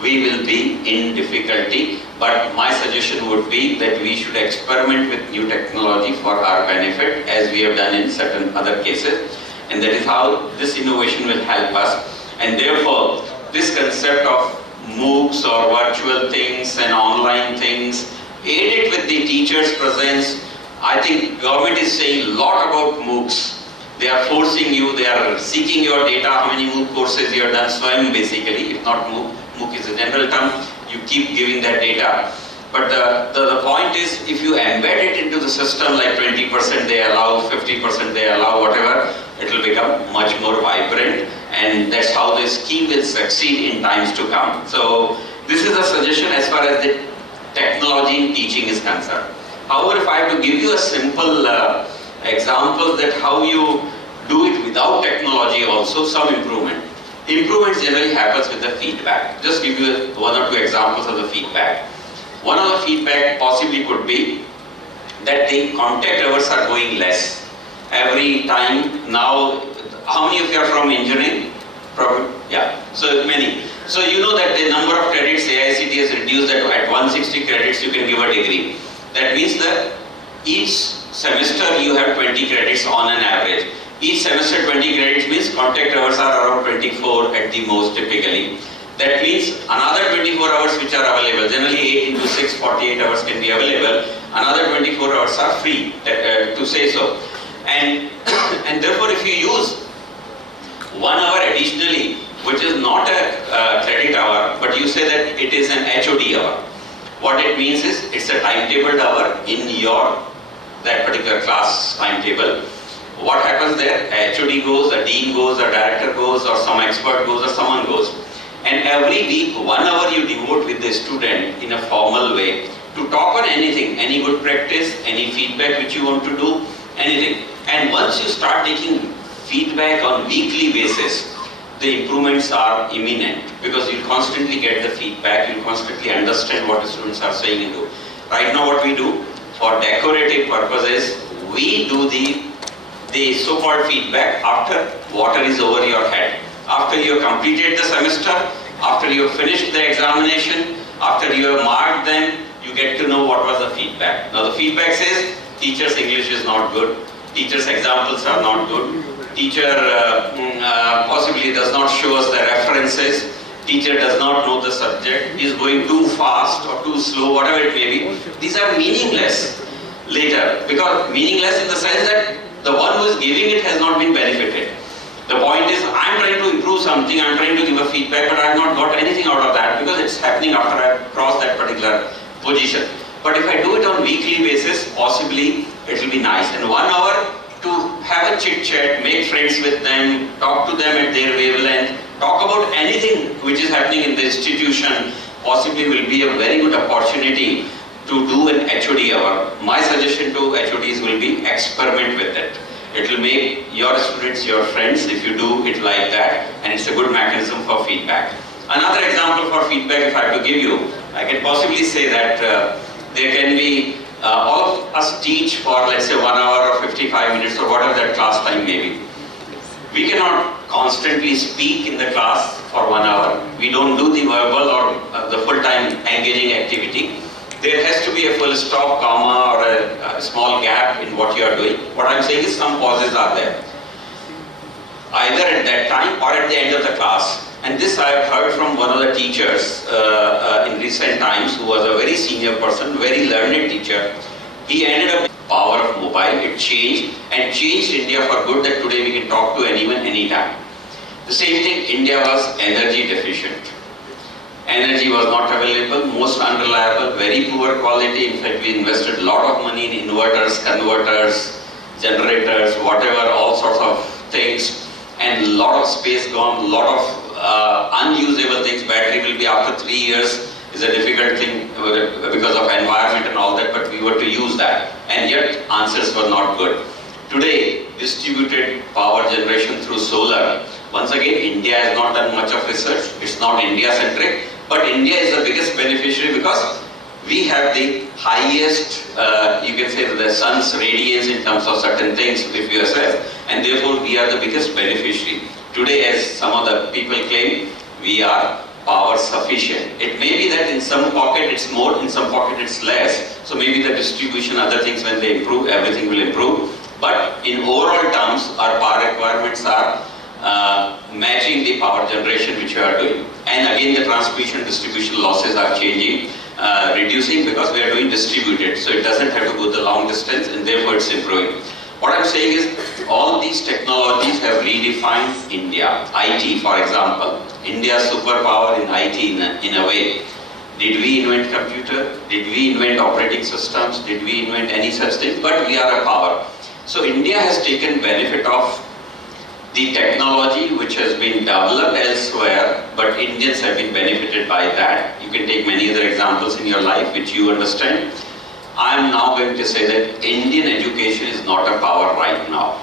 we will be in difficulty. But my suggestion would be that we should experiment with new technology for our benefit, as we have done in certain other cases. And that is how this innovation will help us. And therefore, this concept of MOOCs or virtual things and online things, aided with the teacher's presence, I think government is saying a lot about MOOCs. They are forcing you, they are seeking your data, how many MOOC courses you have done, SWAYAM basically, if not MOOC. MOOC is a general term, you keep giving that data. But the point is, if you embed it into the system, like 20% they allow, 50% they allow, whatever, it will become much more vibrant, and that's how the scheme will succeed in times to come. So this is a suggestion as far as the technology in teaching is concerned. However, if I have to give you a simple example that how you do it without technology also, some improvement. Improvement generally happens with the feedback. Just give you one or two examples of the feedback. One of the feedback possibly could be that the contact hours are going less. Every time now, how many of you are from engineering? Probably, yeah, so many. So you know that the number of credits AICT has reduced that at 160 credits you can give a degree. That means that each semester you have 20 credits on an average. Each semester 20 credits means contact hours are around 24 at the most typically. That means another 24 hours which are available. Generally 8 into 6, 48 hours can be available. Another 24 hours are free, to say so. And therefore if you use 1 hour additionally, which is not a credit hour, but you say that it is an HOD hour. What it means is, it's a timetabled hour in that particular class timetable. What happens there? A HOD goes, a dean goes, a director goes, or some expert goes, or someone goes. And every week, 1 hour you devote with the student in a formal way to talk on anything, any good practice, any feedback which you want to do, anything. And once you start taking feedback on weekly basis, the improvements are imminent because you constantly get the feedback, you constantly understand what the students are saying and do. Right now what we do, for decorative purposes, we do the so-called feedback after water is over your head. After you have completed the semester, after you have finished the examination, after you have marked them, you get to know what was the feedback. Now the feedback says, teacher's English is not good, teacher's examples are not good, teacher possibly does not show us the references, teacher does not know the subject, is going too fast or too slow, whatever it may be. These are meaningless later, because meaningless in the sense that the one who is giving it has not been benefited. The point is, I'm trying to improve something, I'm trying to give a feedback, but I have not got anything out of that because it's happening after I have crossed that particular position. But if I do it on weekly basis, possibly it will be nice. And 1 hour to have a chit chat, make friends with them, talk to them at their wavelength, talk about anything which is happening in the institution, possibly will be a very good opportunity to do an HOD hour. My suggestion to HODs will be experiment with it. It will make your students your friends if you do it like that, and it's a good mechanism for feedback. Another example for feedback, if I have to give you, I can possibly say that there can be all of us teach for, let's say, 1 hour or 55 minutes or whatever that class time may be. We cannot constantly speak in the class for 1 hour. We don't do the verbal or the full-time engaging activity. There has to be a full stop, comma, or a small gap in what you are doing. What I'm saying is some pauses are there, either at that time or at the end of the class. And this I have heard from one of the teachers in recent times, who was a very senior person, very learned teacher. He ended up with the power of mobile. It changed India for good, that today we can talk to anyone, anytime. The same thing, India was energy deficient. Energy was not available, most unreliable, very poor quality. In fact, we invested a lot of money in inverters, converters, generators, whatever, all sorts of things, and a lot of space gone, a lot of unusable things. Battery will be after 3 years, is a difficult thing because of environment and all that, but we were to use that, and yet answers were not good. Today, distributed power generation through solar. Once again, India has not done much of research. It's not India-centric, but India is the biggest beneficiary because we have the highest, you can say, the sun's radiance in terms of certain things if you assess, and therefore we are the biggest beneficiary. Today, as some of the people claim, we are power sufficient. It may be that in some pocket it's more, in some pocket it's less. So maybe the distribution, other things, when they improve, everything will improve. But in overall terms, our power requirements are matching the power generation which you are doing. And again, the transmission distribution losses are changing, reducing, because we are doing distributed. So it doesn't have to go the long distance, and therefore it's improving. What I'm saying is, all these technologies have redefined India. IT, for example, India's superpower in IT in a way. Did we invent computer? Did we invent operating systems? Did we invent any such thing? But we are a power. So India has taken benefit of the technology which has been developed elsewhere, but Indians have been benefited by that. You can take many other examples in your life which you understand. I am now going to say that Indian education is not a power right now.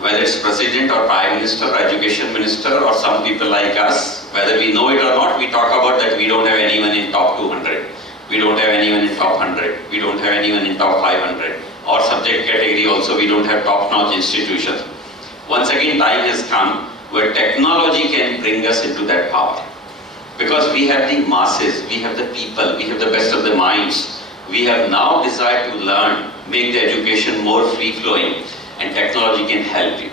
Whether it's president or prime minister or education minister or some people like us, whether we know it or not, we talk about that we don't have anyone in top 200. We don't have anyone in top 100. We don't have anyone in top 500. Or subject category also, we don't have top-notch institutions. Once again, time has come where technology can bring us into that power. Because we have the masses, we have the people, we have the best of the minds. We have now decided to learn, make the education more free-flowing, and technology can help you.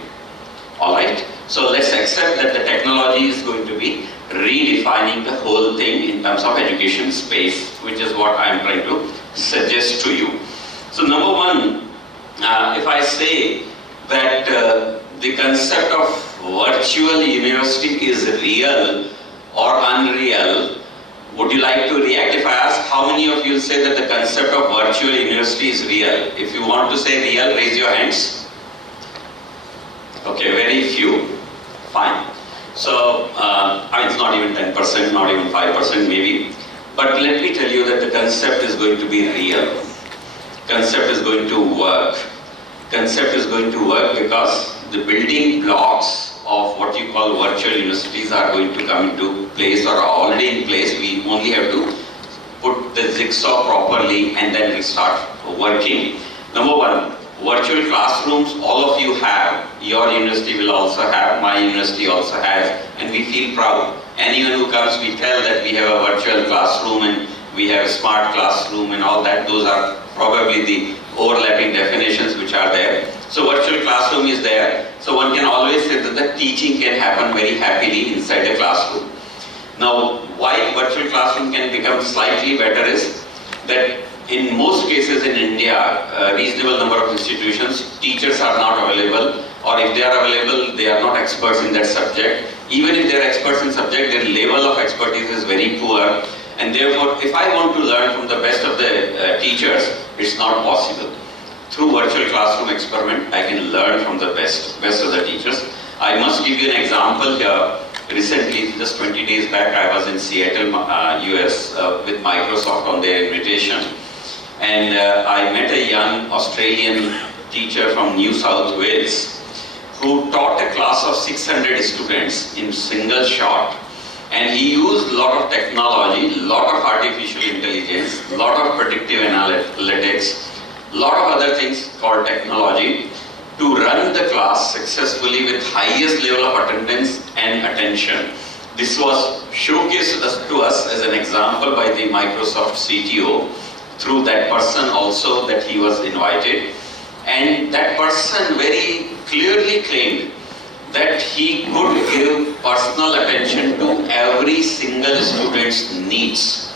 Alright? So let's accept that the technology is going to be redefining the whole thing in terms of education space, which is what I am trying to suggest to you. So number one, if I say that the concept of virtual university is real or unreal, would you like to react if I ask how many of you will say that the concept of virtual university is real? If you want to say real, raise your hands. Okay, very few. Fine. So, it's not even 10%, not even 5% maybe. But let me tell you that the concept is going to be real. Concept is going to work. Concept is going to work because the building blocks of what you call virtual universities are going to come into place or are already in place. We only have to put the jigsaw properly and then we start working. Number one, virtual classrooms, all of you have. Your university will also have, my university also has, and we feel proud. Anyone who comes, we tell that we have a virtual classroom and we have a smart classroom and all that. Those are probably the overlapping definitions which are there. So virtual classroom is there. So one can always say that the teaching can happen very happily inside a classroom. Now, why virtual classroom can become slightly better is that in most cases in India, a reasonable number of institutions, teachers are not available, or if they are available, they are not experts in that subject. Even if they are experts in subject, their level of expertise is very poor. And therefore, if I want to learn from the best of the teachers, it's not possible. Through virtual classroom experiment, I can learn from the best of the teachers. I must give you an example here. Recently, just 20 days back, I was in Seattle, US with Microsoft on their invitation. And I met a young Australian teacher from New South Wales who taught a class of 600 students in single shot. And he used a lot of technology, a lot of artificial intelligence, a lot of predictive analytics, a lot of other things called technology to run the class successfully with highest level of attendance and attention. This was showcased to us as an example by the Microsoft CTO through that person also that he was invited. And that person very clearly claimed that he could give personal attention to every single student's needs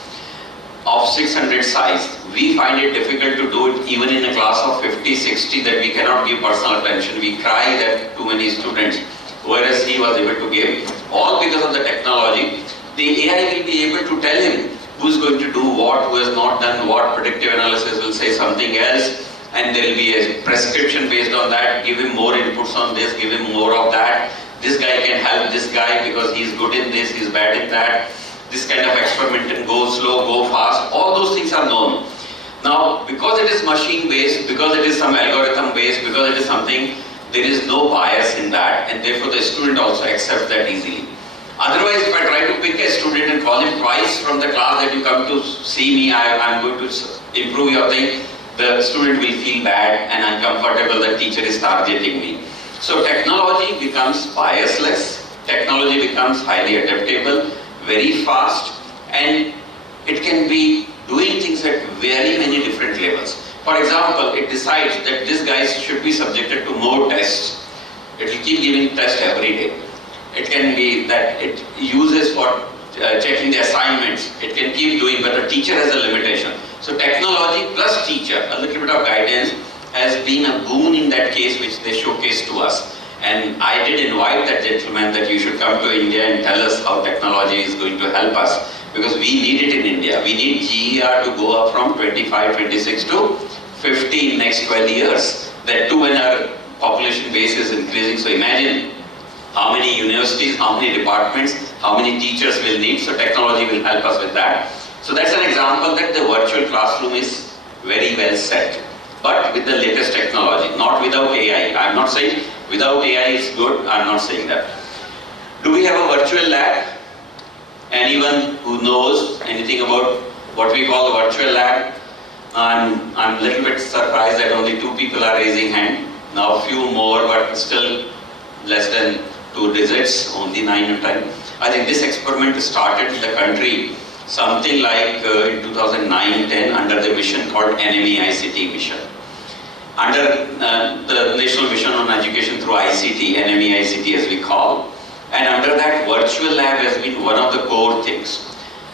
of 600 size. We find it difficult to do it even in a class of 50, 60 that we cannot give personal attention. We cry that too many students, whereas he was able to give. All because of the technology. The AI will be able to tell him who's going to do what, who has not done what, predictive analysis will say something else, and there will be a prescription based on that, give him more inputs on this, give him more of that. This guy can help this guy because he's good in this, he's bad in that. This kind of experiment can go slow, go fast, all those things are known. Now, because it is machine based, because it is some algorithm based, because it is something, there is no bias in that, and therefore the student also accepts that easily. Otherwise, if I try to pick a student and call him twice from the class that you come to see me, I'm going to improve your thing, the student will feel bad and uncomfortable that teacher is targeting me. So technology becomes biasless, technology becomes highly adaptable, very fast, and it can be doing things at very many different levels. For example, it decides that this guy should be subjected to more tests. It will keep giving test every day. It can be that it uses for checking the assignments. It can keep doing, but the teacher has a limitation. So technology plus teacher, a little bit of guidance, has been a boon in that case, which they showcased to us. And I did invite that gentleman that you should come to India and tell us how technology is going to help us, because we need it in India. We need GER to go up from 25, 26 to 50 in next 12 years. That too when our population base is increasing. So imagine how many universities, how many departments, how many teachers will need. So technology will help us with that. So that's an example that the virtual classroom is very well set. But with the latest technology, not without AI. I'm not saying without AI it's good, I'm not saying that. Do we have a virtual lab? Anyone who knows anything about what we call a virtual lab? I'm a little bit surprised that only 2 people are raising hand. Now a few more, but still less than 2 digits, only 9 or 10. I think this experiment started in the country something like in 2009-10 under the mission called NME-ICT mission. Under the National Mission on Education through ICT, NME-ICT as we call. And under that, virtual lab has been one of the core things.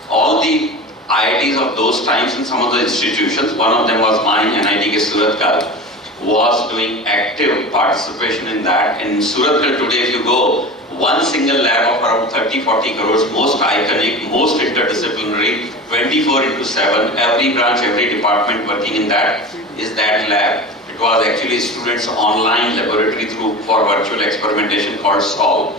All the IITs of those times and some of the institutions, one of them was mine, NIT Surathkal, was doing active participation in that. And in Surathkal today, if you go, one single lab of around 30-40 crores, most iconic, most interdisciplinary, 24/7, every branch, every department working in that is that lab. It was actually students' online laboratory for virtual experimentation called SOLVE.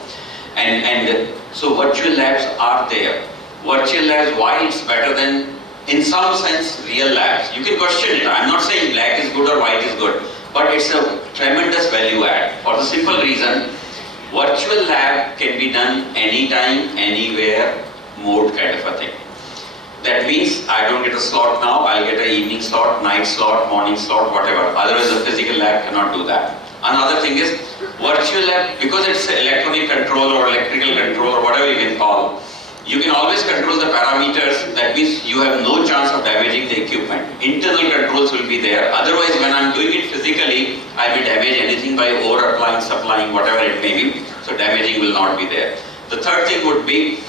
And so virtual labs are there. Virtual labs, why it's better than, in some sense, real labs? You can question it. I'm not saying black is good or white is good, but it's a tremendous value add. For the simple reason, virtual lab can be done anytime, anywhere, mode kind of a thing. That means I don't get a slot now, I'll get an evening slot, night slot, morning slot, whatever. Otherwise the physical lab cannot do that. Another thing is, virtual lab, because it's electronic control or electrical control or whatever you can call, you can always control the parameters. That means you have no chance of damaging the equipment. Internal controls will be there. Otherwise, when I'm doing it physically, I may damage anything by over-applying, supplying, whatever it may be. So damaging will not be there. The third thing would be,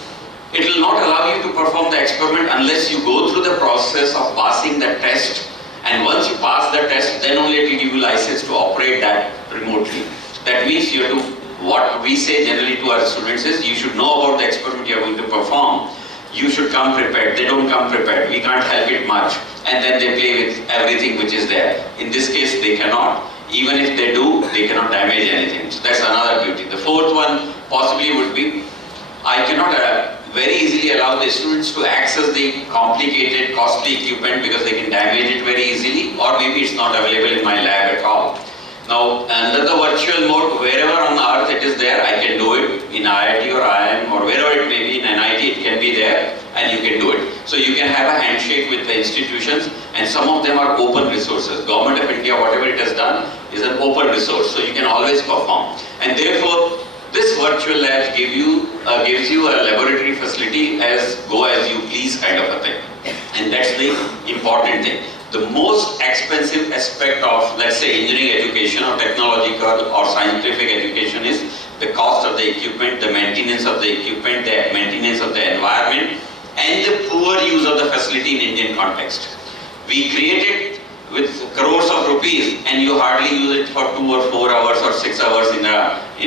it will not allow you to perform the experiment unless you go through the process of passing the test. And once you pass the test, then only it will give you license to operate that remotely. That means you have to, what we say generally to our students is, you should know about the experiment you are going to perform. You should come prepared. They don't come prepared. We can't help it much. And then they play with everything which is there. In this case, they cannot. Even if they do, they cannot damage anything. So that's another beauty. The fourth one possibly would be, I cannot very easily allow the students to access the complicated, costly equipment because they can damage it very easily, or maybe it's not available in my lab at all. Now, under the virtual mode, wherever on earth it is there, I can do it in IIT or IIM or wherever it may be in NIT, it can be there and you can do it. So you can have a handshake with the institutions, and some of them are open resources. Government of India, whatever it has done, is an open resource, so you can always perform. And therefore, this virtual lab gives you a laboratory facility as go as you please kind of a thing. And that's the important thing. The most expensive aspect of, let's say, engineering education or technological or scientific education is the cost of the equipment, the maintenance of the equipment, the maintenance of the environment, and the poor use of the facility in Indian context. We create it with crores of rupees and you hardly use it for 2 or 4 hours or 6 hours in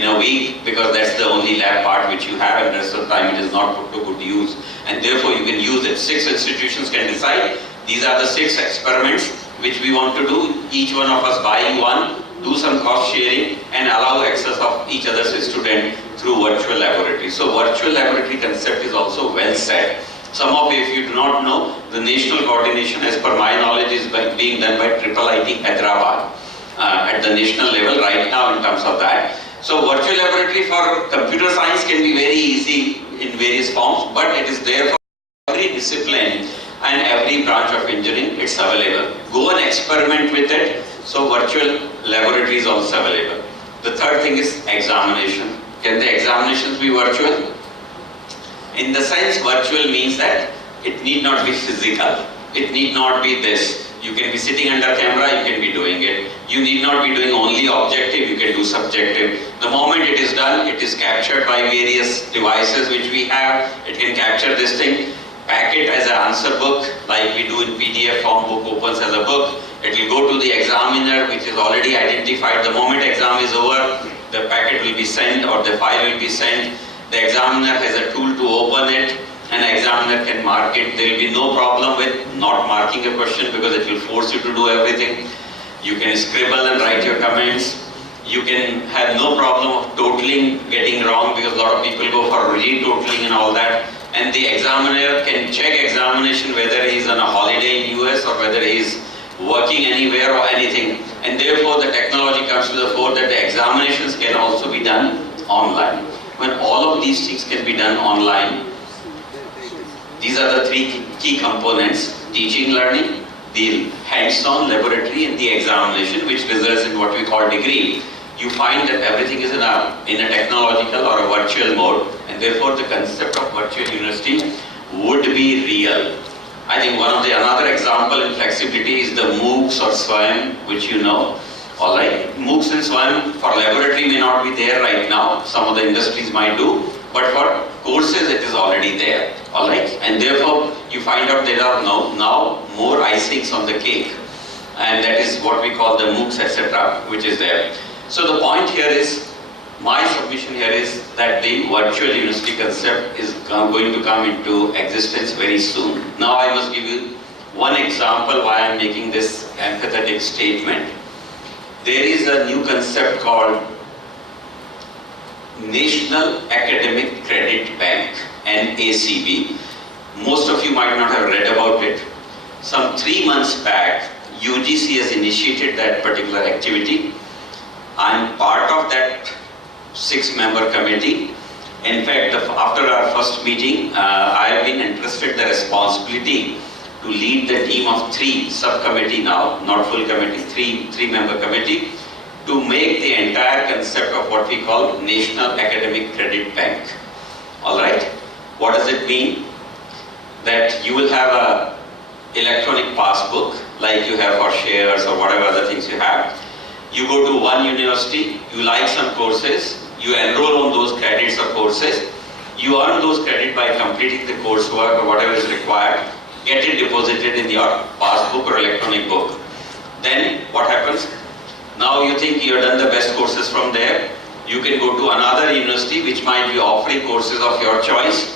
a week, because that's the only lab part which you have, and the rest of the time it is not put to good use. And therefore you can use it. 6 institutions can decide, these are the 6 experiments which we want to do. Each one of us buy one, do some cost sharing, and allow access of each other's student through virtual laboratory. So virtual laboratory concept is also well set. Some of you, if you do not know, the national coordination, as per my knowledge, is being done by IIIT Hyderabad at the national level right now in terms of that. So virtual laboratory for computer science can be very easy in various forms, but it is there for every discipline and every branch of engineering. It's available. Go and experiment with it. So virtual laboratory is also available. The third thing is examination. Can the examinations be virtual? In the sense, virtual means that it need not be physical. It need not be this. You can be sitting under camera, you can be doing it. You need not be doing only objective, you can do subjective. The moment it is done, it is captured by various devices which we have. It can capture this thing, pack it as an answer book, like we do in PDF form. Book opens as a book. It will go to the examiner, which is already identified. The moment exam is over, the packet will be sent or the file will be sent. The examiner has a tool to open it, and the examiner can mark it. There will be no problem with not marking a question because it will force you to do everything. You can scribble and write your comments. You can have no problem of totaling getting wrong because a lot of people go for re-totaling and all that. And the examiner can check examination whether he is on a holiday in US or whether he is working anywhere or anything. And therefore the technology comes to the fore that the examinations can also be done online. When all of these things can be done online, these are the three key components: teaching, learning, the hands-on laboratory, and the examination, which results in what we call degree. You find that everything is in a technological or a virtual mode, and therefore the concept of virtual university would be real. I think another example in flexibility is the MOOCs or SWAYAM, which you know. Alright, MOOCs and SWAYAM for laboratory may not be there right now. Some of the industries might do, but for courses it is already there. Alright, and therefore you find out there are now more icings on the cake, and that is what we call the MOOCs, etc., which is there. So the point here is, my submission here is that the virtual university concept is going to come into existence very soon. Now I must give you one example why I am making this empathetic statement. There is a new concept called National Academic Credit Bank, NACB. Most of you might not have read about it. Some 3 months back, UGC has initiated that particular activity. I am part of that 6-member committee. In fact, after our first meeting, I have been entrusted the responsibility to lead the team of 3 subcommittee now, not full committee, 3-member committee, to make the entire concept of what we call National Academic Credit Bank. Alright? What does it mean? That you will have a electronic passbook like you have for shares or whatever other things you have. You go to one university, you like some courses, you enroll on those credits or courses, you earn those credits by completing the coursework or whatever is required, get it deposited in your passbook or electronic book. Then what happens? Now you think you have done the best courses from there, you can go to another university which might be offering courses of your choice,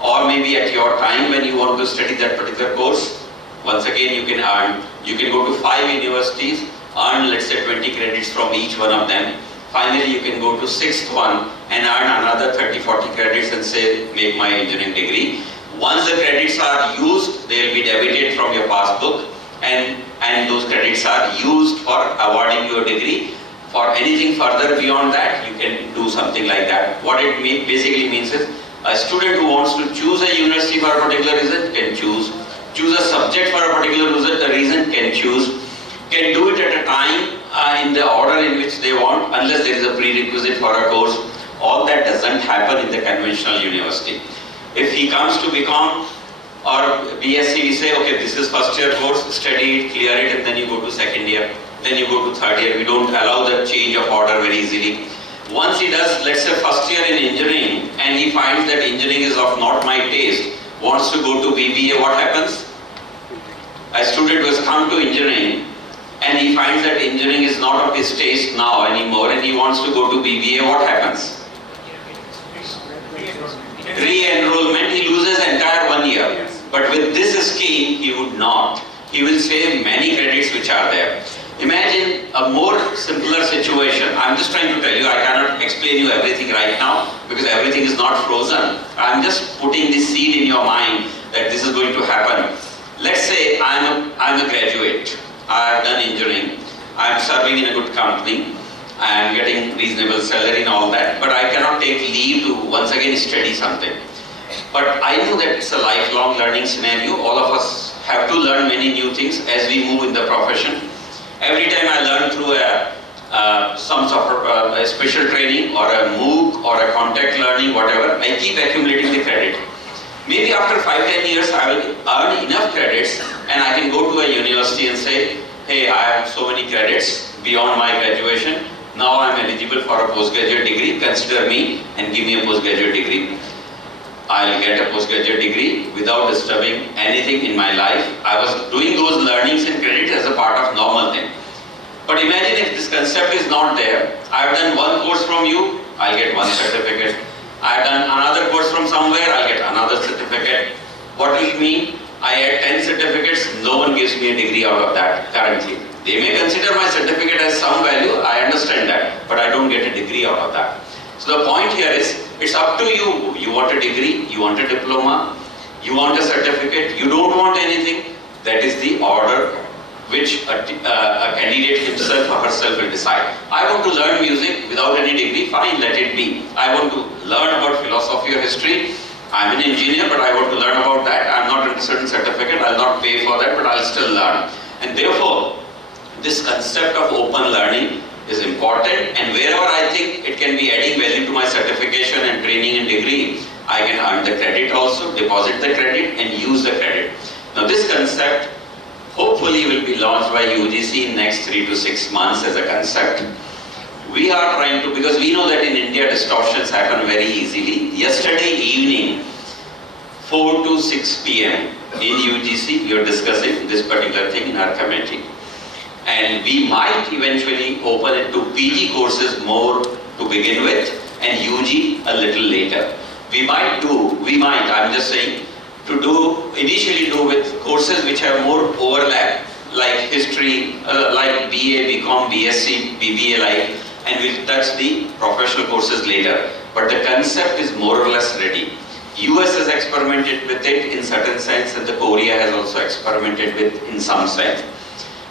or maybe at your time when you want to study that particular course. Once again you can earn. You can go to 5 universities, earn let's say 20 credits from each one of them. Finally you can go to 6th one and earn another 30-40 credits and say, make my engineering degree. Once the credits are used, they will be debited from your passbook, and those credits are used for awarding your degree. For anything further beyond that, you can do something like that. What it basically means is, a student who wants to choose a university for a particular reason can choose a subject for a particular reason can choose, can do it at a time in the order in which they want, unless there is a prerequisite for a course. All that doesn't happen in the conventional university. If he comes to BCom or BSc, we say, okay, this is first year course, study it, clear it, and then you go to second year, then you go to third year. We don't allow the change of order very easily. Once he does, let's say first year in engineering, and he finds that engineering is of not my taste, wants to go to BBA, what happens? A student who has come to engineering, and he finds that engineering is not of his taste now anymore, and he wants to go to BBA, what happens? Re-enrollment, he loses entire 1 year. But with this scheme, he would not. He will save many credits which are there. Imagine a more simpler situation. I'm just trying to tell you, I cannot explain you everything right now because everything is not frozen. I'm just putting this seed in your mind that this is going to happen. Let's say I'm a graduate. I have done engineering. I'm serving in a good company. I am getting reasonable salary and all that, but I cannot take leave to once again study something. But I know that it's a lifelong learning scenario. All of us have to learn many new things as we move in the profession. Every time I learn through some sort of a special training or a MOOC or a contact learning, whatever, I keep accumulating the credit. Maybe after 5-10 years I will earn enough credits and I can go to a university and say, hey, I have so many credits beyond my graduation. Now I am eligible for a postgraduate degree. Consider me and give me a postgraduate degree. I'll get a postgraduate degree without disturbing anything in my life. I was doing those learnings and credits as a part of normal thing. But imagine if this concept is not there. I've done one course from you, I'll get one certificate. I've done another course from somewhere, I'll get another certificate. What will it mean? I had 10 certificates, no one gives me a degree out of that currently. They may consider my certificate as some value, I understand that, but I don't get a degree out of that. So the point here is, it's up to you. You want a degree, you want a diploma, you want a certificate, you don't want anything. That is the order which a candidate himself or herself will decide. I want to learn music without any degree, fine, let it be. I want to learn about philosophy or history. I'm an engineer, but I want to learn about that. I'm not interested in certificate, I'll not pay for that, but I'll still learn. And therefore, this concept of open learning is important, and wherever I think it can be adding value to my certification and training and degree, I can earn the credit also, deposit the credit and use the credit. Now this concept hopefully will be launched by UGC in next 3 to 6 months as a concept. We are trying to, because we know that in India distortions happen very easily. Yesterday evening, 4 to 6 p.m. in UGC, we are discussing this particular thing in our committee. And we might eventually open it to PG courses more to begin with and UG a little later. I'm just saying, initially do with courses which have more overlap, like history, like BA, BCom, BSc, BBA like, and we'll touch the professional courses later. But the concept is more or less ready. US has experimented with it in certain sense, and the Korea has also experimented with in some sense.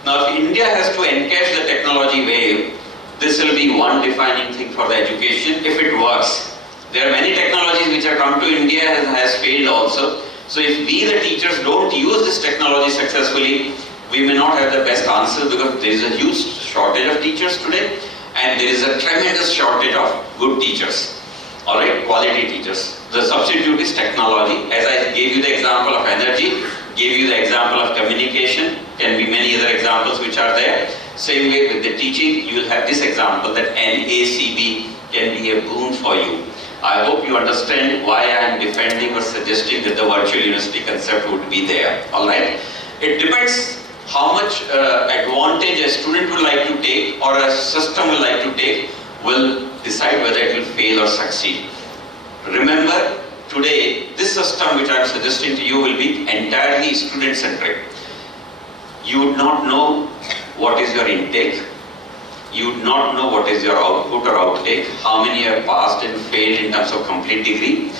Now, if India has to encash the technology wave, this will be one defining thing for the education if it works. There are many technologies which have come to India and has failed also. So if we, the teachers, don't use this technology successfully, we may not have the best answer, because there is a huge shortage of teachers today, and there is a tremendous shortage of good teachers. Alright, quality teachers. The substitute is technology. As I gave you the example of energy, gave you the example of communication, can be many other examples which are there. Same way with the teaching, you will have this example that NACB can be a boon for you. I hope you understand why I am defending or suggesting that the virtual university concept would be there. Alright? It depends how much advantage a student would like to take or a system would like to take will decide whether it will fail or succeed. Remember, today, this system which I am suggesting to you will be entirely student-centric. You would not know what is your intake. You would not know what is your output or outtake, how many have passed and failed in terms of complete degree,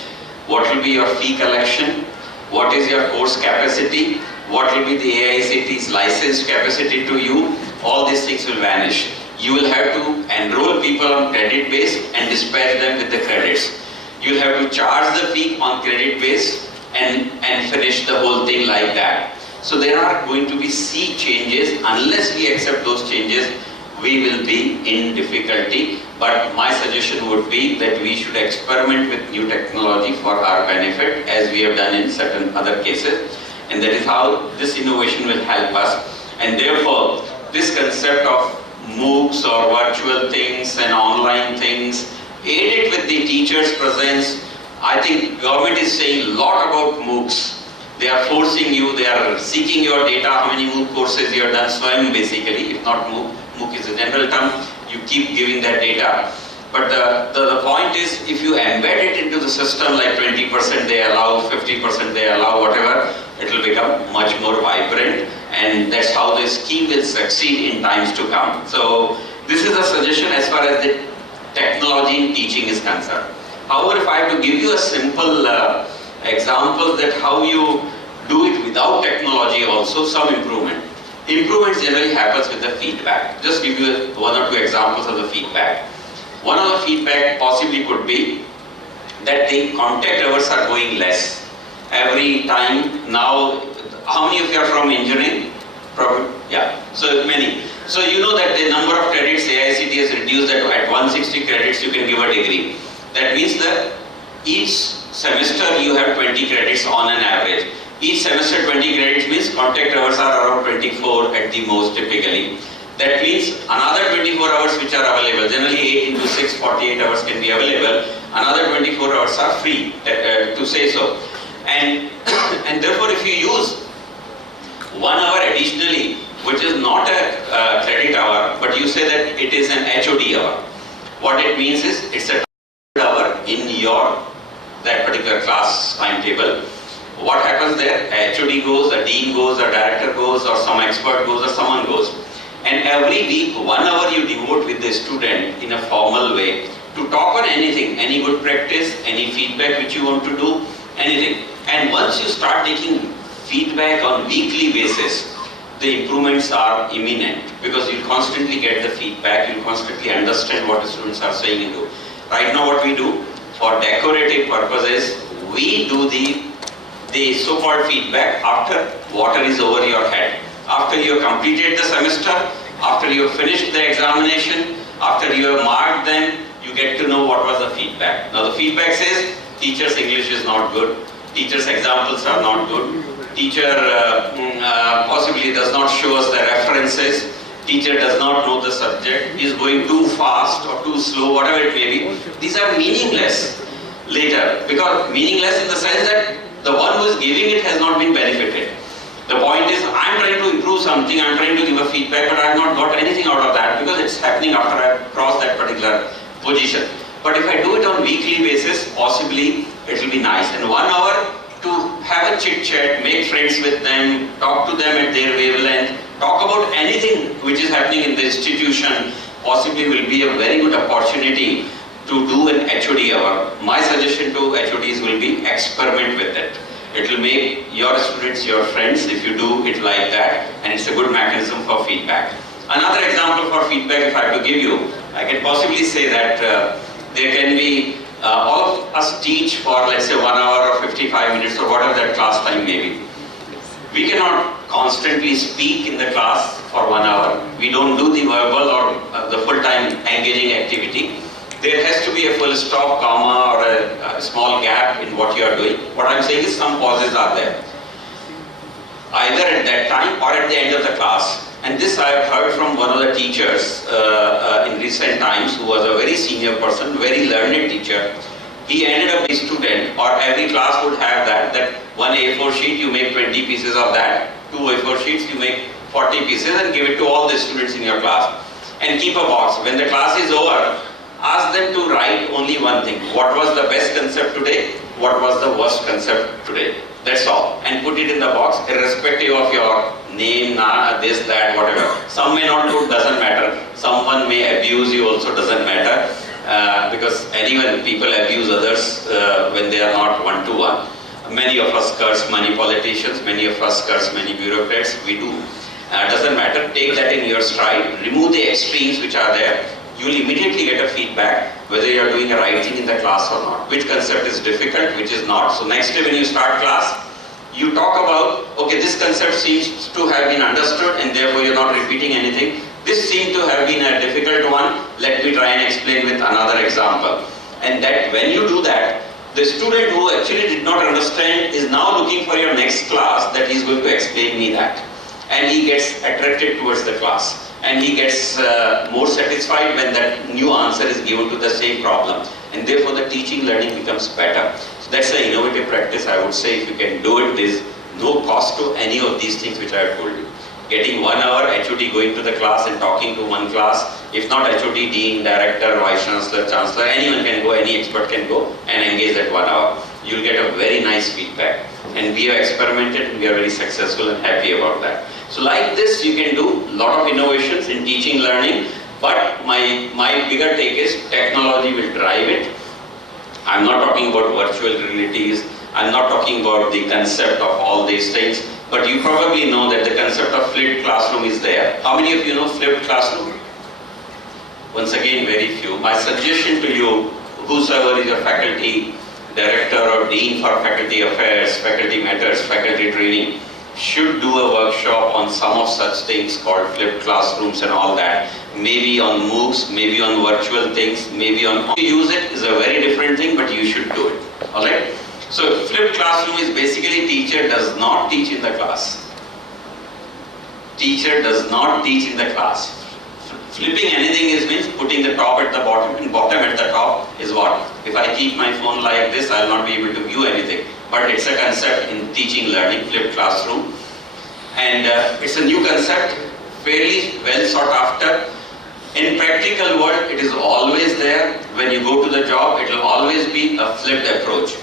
what will be your fee collection, what is your course capacity, what will be the AICT's licensed capacity to you. All these things will vanish. You will have to enroll people on credit base and dispatch them with the credits. You will have to charge the fee on credit base and finish the whole thing like that. So there are going to be sea changes. Unless we accept those changes, we will be in difficulty. But my suggestion would be that we should experiment with new technology for our benefit, as we have done in certain other cases. And that is how this innovation will help us. And therefore, this concept of MOOCs or virtual things and online things, aided with the teacher's presence. I think government is saying a lot about MOOCs. They are forcing you, they are seeking your data, how many MOOC courses you have done, SWAYAM basically, if not MOOC. MOOC is a general term, you keep giving that data. But the point is, if you embed it into the system, like 20% they allow, 50% they allow, whatever, it will become much more vibrant, and that's how the scheme will succeed in times to come. So this is a suggestion as far as the technology in teaching is concerned. However, if I have to give you a simple example that how you do it without technology also, some improvement. Improvements generally happens with the feedback. Just give you one or two examples of the feedback. One of the feedback possibly could be that the contact hours are going less. Every time now, how many of you are from engineering? Probably, yeah, so many. So you know that the number of credits AICT has reduced that at 160 credits you can give a degree. That means that each semester you have 20 credits on an average. Each semester 20 credits means contact hours are around 24 at the most typically. That means another 24 hours which are available. Generally 8 into 6, 48 hours can be available. Another 24 hours are free, to say so. And, and therefore if you use 1 hour additionally, which is not a credit hour, but you say that it is an HOD hour. What it means is it's a hour in your that particular class timetable. What happens there? A HOD goes, a dean goes, a director goes, or some expert goes, or someone goes. And every week, 1 hour you devote with the student in a formal way to talk on anything, any good practice, any feedback which you want to do, anything. And once you start taking feedback on weekly basis, the improvements are imminent because you constantly get the feedback, you constantly understand what the students are saying and do. Right now what we do, for decorative purposes, we do the so-called feedback after water is over your head. After you have completed the semester, after you have finished the examination, after you have marked them, you get to know what was the feedback. Now the feedback says, teacher's English is not good, teacher's examples are not good, teacher possibly does not show us the references, teacher does not know the subject, is going too fast or too slow, whatever it may be. These are meaningless later, because meaningless in the sense that the one who is giving it has not been benefited. The point is, I'm trying to improve something, I'm trying to give a feedback, but I have not got anything out of that because it's happening after I have crossed that particular position. But if I do it on weekly basis, possibly it will be nice. And 1 hour to have a chit chat, make friends with them, talk to them at their wavelength, talk about anything which is happening in the institution, possibly will be a very good opportunity to do an HOD hour. My suggestion to HODs will be experiment with it. It will make your students your friends if you do it like that, and it's a good mechanism for feedback. Another example for feedback, if I have to give you, I can possibly say that there can be all of us teach for let's say 1 hour or 55 minutes or whatever that class time may be. We cannot constantly speak in the class for 1 hour. We don't do the verbal or the full-time engaging activity. There has to be a full stop, comma, or a small gap in what you are doing. What I'm saying is some pauses are there, either at that time or at the end of the class. And this I have heard from one of the teachers in recent times, who was a very senior person, very learned teacher. He ended up a student, or every class would have that one A4 sheet, you make 20 pieces of that, 2 A4 sheets, you make 40 pieces and give it to all the students in your class. And keep a box. When the class is over, ask them to write only one thing. What was the best concept today? What was the worst concept today? That's all. And put it in the box, irrespective of your name, this, that, whatever. Some may not put, doesn't matter. Someone may abuse you also, doesn't matter. Because anyone, people abuse others when they are not one-to-one. Many of us curse many politicians, many of us curse many bureaucrats, we do. Doesn't matter, take that in your stride, remove the extremes which are there. You will immediately get a feedback whether you are doing a right thing in the class or not. Which concept is difficult, which is not. So next day when you start class, you talk about, okay, this concept seems to have been understood and therefore you're not repeating anything. This seemed to have been a difficult one. Let me try and explain with another example. And that when you do that, the student who actually did not understand is now looking for your next class that he's going to explain me that. And he gets attracted towards the class. And he gets more satisfied when that new answer is given to the same problem. And therefore the teaching learning becomes better. So that's an innovative practice, I would say. If you can do it, there's no cost to any of these things which I have told you. Getting 1 hour HOD going to the class and talking to one class, if not HOD, Dean, Director, Vice Chancellor, Chancellor, anyone can go, any expert can go and engage that 1 hour. You'll get a very nice feedback. And we have experimented and we are very successful and happy about that. So like this, you can do a lot of innovations in teaching, learning, but my bigger take is technology will drive it. I'm not talking about virtual realities, I'm not talking about the concept of all these things, but you probably know that the concept of flipped classroom is there. How many of you know flipped classroom? Once again, very few. My suggestion to you, whosoever is your faculty director or dean for faculty affairs, faculty matters, faculty training, should do a workshop on some of such things called flipped classrooms and all that. Maybe on MOOCs, maybe on virtual things, maybe on... How you use it is a very different thing, but you should do it. Alright? So flipped classroom is basically teacher does not teach in the class. Teacher does not teach in the class. Flipping anything is means putting the top at the bottom and bottom at the top is what? If I keep my phone like this, I will not be able to view anything. But it's a concept in teaching, learning, flipped classroom. And it's a new concept, fairly well sought after. In practical world, it is always there. When you go to the job, it will always be a flipped approach.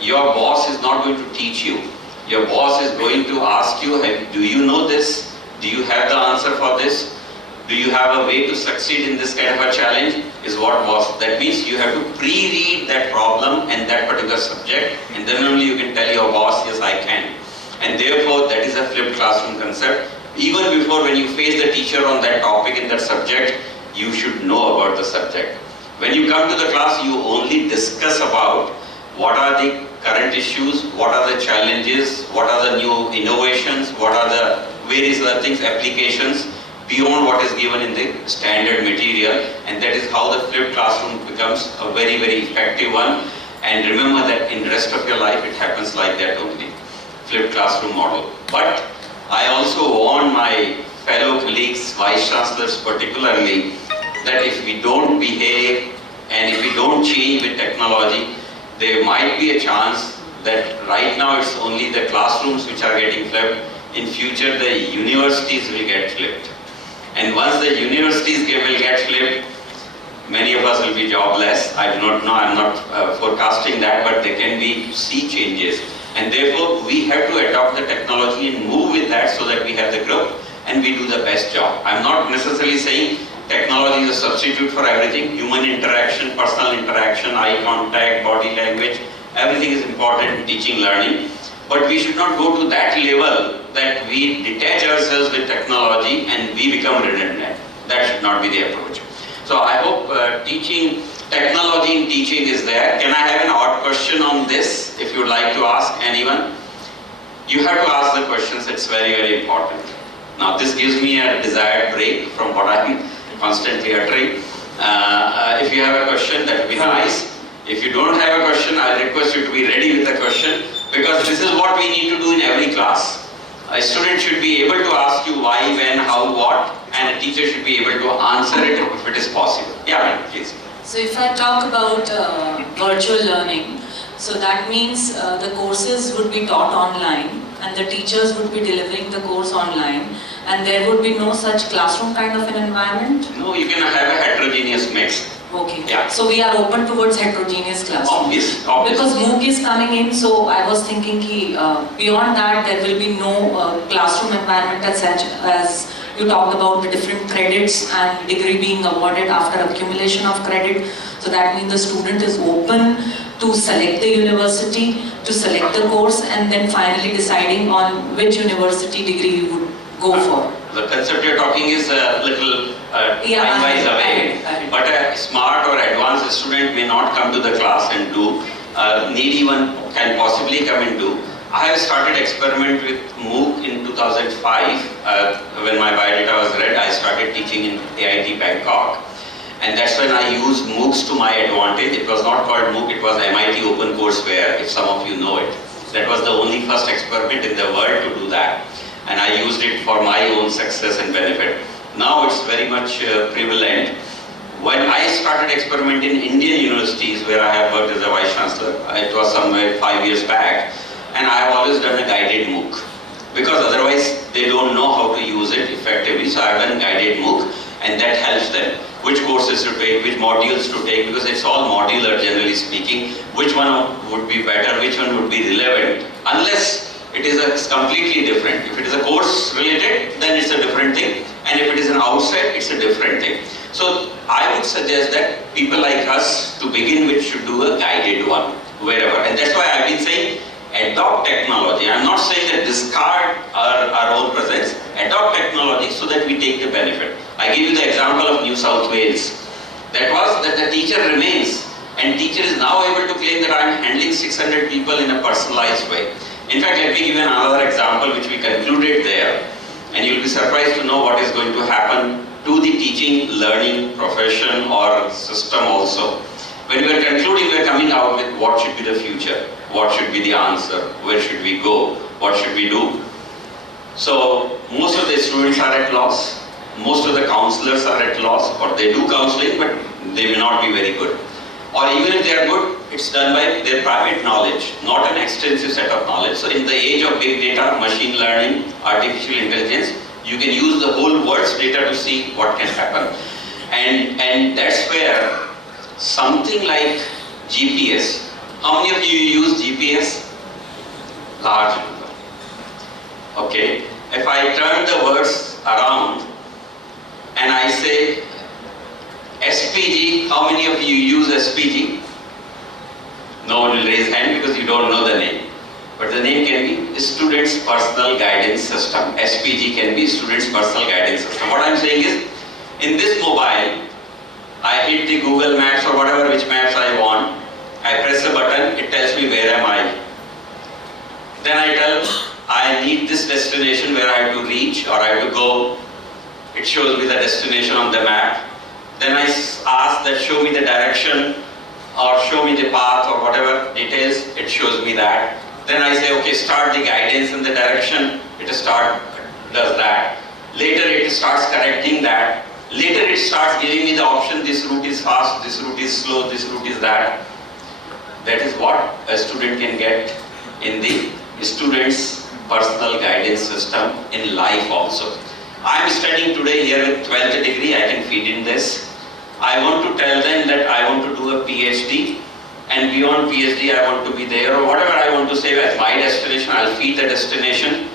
Your boss is not going to teach you. Your boss is going to ask you, do you know this? Do you have the answer for this? Do you have a way to succeed in this kind of a challenge? Is what boss. That means you have to pre-read that problem and that particular subject, and then only you can tell your boss, yes, I can. And therefore, that is a flipped classroom concept. Even before, when you face the teacher on that topic in that subject, you should know about the subject. When you come to the class, you only discuss about what are the current issues, what are the challenges, what are the new innovations, what are the various other things, applications beyond what is given in the standard material, and that is how the flipped classroom becomes a very, very effective one. And remember that in the rest of your life, it happens like that only, flipped classroom model. But I also warn my fellow colleagues, vice chancellors particularly, that if we don't behave and if we don't change with technology, there might be a chance that right now it's only the classrooms which are getting flipped. In future, the universities will get flipped. And once the universities will get flipped, many of us will be jobless. I do not know, I'm not forecasting that, but there can be sea changes. And therefore, we have to adopt the technology and move with that so that we have the growth and we do the best job. I'm not necessarily saying technology is a substitute for everything. Human interaction, personal interaction, eye contact, body language, everything is important in teaching, learning. But we should not go to that level that we detach ourselves with technology and we become redundant. That should not be the approach. So I hope teaching, technology in teaching is there. Can I have an odd question on this, if you would like to ask anyone? You have to ask the questions, it's very, very important. Now this gives me a desired break from what I'm constantly uttering. If you have a question, that would be nice. If you don't have a question, I request you to be ready with the question, because this is what we need to do in every class. A student should be able to ask you why, when, how, what, and a teacher should be able to answer it if it is possible. Yeah, ma'am, please. So if I talk about virtual learning, so that means the courses would be taught online and the teachers would be delivering the course online, and there would be no such classroom kind of an environment? No, you can have a heterogeneous mix. Okay. Yeah. So we are open towards heterogeneous classroom. Obvious. Because MOOC is coming in, so I was thinking beyond that there will be no classroom environment as such, as you talked about the different credits and degree being awarded after accumulation of credit. So that means the student is open to select the university, to select the course, and then finally deciding on which university degree you would go for. The concept you're talking is a little time-wise away, but a smart or advanced student may not come to the class and do, needy one can possibly come and do. I have started experiment with MOOC in 2005. When my biodata was read, I started teaching in AIT Bangkok. And that's when I used MOOCs to my advantage. It was not called MOOC, it was MIT Open Courseware, if some of you know it. That was the only first experiment in the world to do that. And I used it for my own success and benefit. Now it's very much prevalent. When I started experimenting in Indian universities, where I have worked as a vice chancellor, it was somewhere 5 years back, and I have always done a guided MOOC. Because otherwise they don't know how to use it effectively, so I have done guided MOOC, and that helps them. Which courses to take, which modules to take, because it's all modular generally speaking. Which one would be better, which one would be relevant, unless it is a completely different. If it is a course related, then it's a different thing. And if it is an outside, it's a different thing. So I would suggest that people like us, to begin with, should do a guided one, wherever. And that's why I've been saying, adopt technology. I'm not saying that discard our own presence. Adopt technology so that we take the benefit. I give you the example of New South Wales. That was that the teacher remains, and teacher is now able to claim that I'm handling 600 people in a personalized way. In fact, let me give you another example which we concluded there, and you'll be surprised to know what is going to happen to the teaching, learning profession or system also. When we are concluding, we are coming out with what should be the future. what should be the answer, where should we go, what should we do. So most of the students are at loss, most of the counselors are at loss, or they do counseling but they may not be very good. Or even if they are good, it's done by their private knowledge, not an extensive set of knowledge. So in the age of big data, machine learning, artificial intelligence, you can use the whole world's data to see what can happen. And that's where something like GPS. How many of you use GPS? Large number. Okay. If I turn the words around and I say SPG, how many of you use SPG? No one will raise hand because you don't know the name. But the name can be Students Personal Guidance System. SPG can be Students Personal Guidance System. What I'm saying is, in this mobile, I hit the Google Maps or whatever which maps I want. I press a button, it tells me where am I. Then I tell, I need this destination where I have to reach or I have to go. It shows me the destination on the map. Then I ask that show me the direction or show me the path or whatever details, it shows me that. Then I say, okay, start the guidance in the direction, it does that. Later it starts correcting that. Later it starts giving me the option, this route is fast, this route is slow, this route is that. That is what a student can get in the student's personal guidance system in life also. I am studying today here with 12th degree, I can feed in this. I want to tell them that I want to do a PhD, and beyond PhD I want to be there, or whatever I want to say as my destination, I'll feed the destination.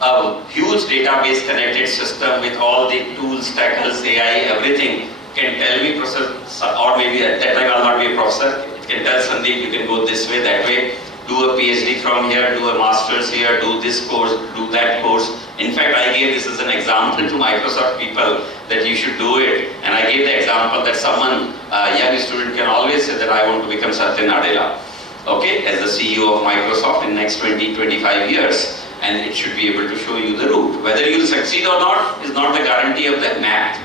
A huge database connected system with all the tools, tackles, AI, everything can tell me, professor, or maybe at that time I'll not be a professor, it can tell Sandeep you can go this way, that way, do a PhD from here, do a master's here, do this course, do that course. In fact, I gave this as an example to Microsoft people that you should do it. And I gave the example that someone, a young student can always say that I want to become Satya Nadella, okay, as the CEO of Microsoft in next 20-25 years. And it should be able to show you the route. Whether you'll succeed or not is not the guarantee of the map.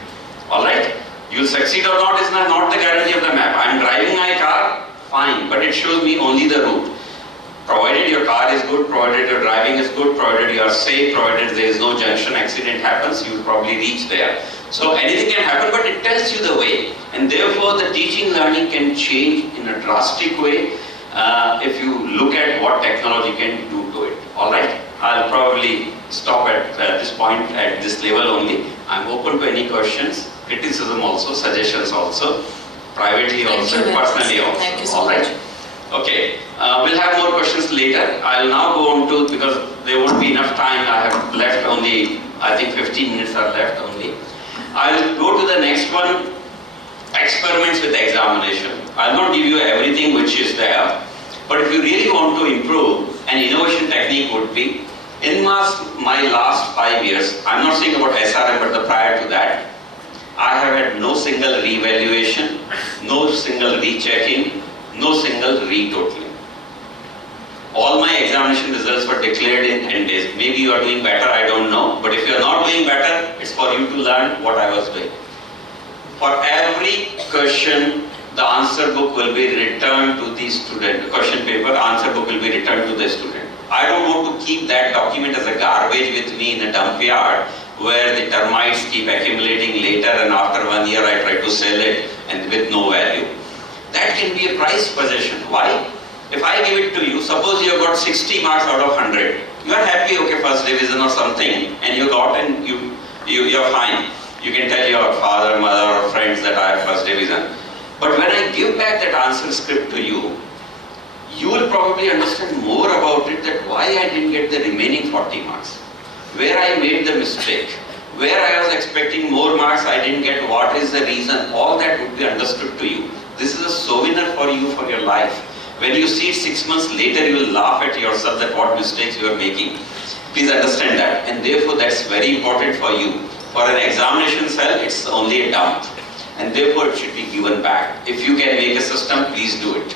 Alright? You'll succeed or not is not the guarantee of the map. I'm driving my car, fine, but it shows me only the route. Provided your car is good, provided your driving is good, provided you are safe, provided there is no junction accident happens, you will probably reach there. So anything can happen, but it tells you the way. And therefore the teaching learning can change in a drastic way if you look at what technology can do to it. Alright, I'll probably stop at this point, at this level only. I'm open to any questions, criticism also, suggestions also, privately also, personally also. Thank you so Alright. much. Okay, we'll have more questions later. I'll now go on to, because there won't be enough time, I have left only, I think 15 minutes are left only. I'll go to the next one, experiments with examination. I'll not give you everything which is there, but if you really want to improve, an innovation technique would be, in my last 5 years, I'm not saying about SRM, but the prior to that, I have had no single revaluation, no single rechecking, no single retotaling. All my examination results were declared in 10 days. Maybe you are doing better, I don't know. But if you are not doing better, it's for you to learn what I was doing. For every question, the answer book will be returned to the student. The question paper, answer book will be returned to the student. I don't want to keep that document as a garbage with me in a dump yard where the termites keep accumulating later and after 1 year I try to sell it and with no value. That can be a prized possession. Why? If I give it to you, suppose you have got 60 marks out of 100. You are happy, okay, first division or something, and you got and you're fine. You can tell your father, mother or friends that I have first division. But when I give back that answer script to you, you will probably understand more about it, that why I didn't get the remaining 40 marks. Where I made the mistake. Where I was expecting more marks, I didn't get, what is the reason. All that would be understood to you. This is a souvenir for you for your life. When you see it 6 months later, you will laugh at yourself that what mistakes you are making. Please understand that. And therefore, that's very important for you. For an examination cell, it's only a dump. And therefore, it should be given back. If you can make a system, please do it.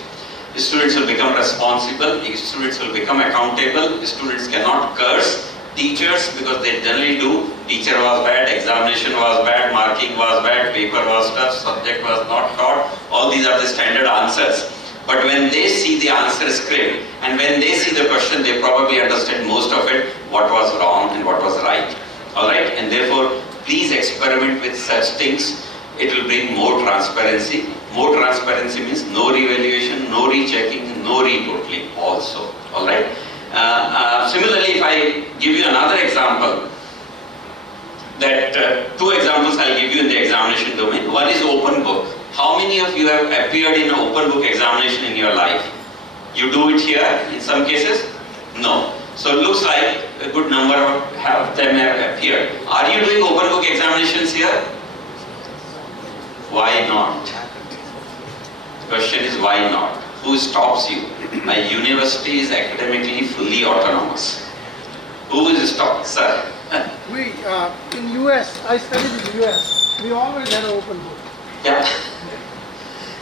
The students will become responsible. The students will become accountable. The students cannot curse teachers because they generally do. Teacher was bad, examination was bad, marking was bad, paper was tough, subject was not taught. All these are the standard answers. But when they see the answer script and when they see the question, they probably understand most of it, what was wrong and what was right. Alright? And therefore, please experiment with such things. It will bring more transparency. More transparency means no revaluation, no rechecking, no retotaling also. Alright? Similarly, if I give you another example, that two examples I'll give you in the examination domain. One is open book. How many of you have appeared in an open book examination in your life? You do it here in some cases? No. So it looks like a good number of them have appeared. Are you doing open book examinations here? Why not? The question is why not? Who stops you? My university is academically fully autonomous. Who is stopped, sir? We, in US, I studied in US, we always had an open book. Yeah.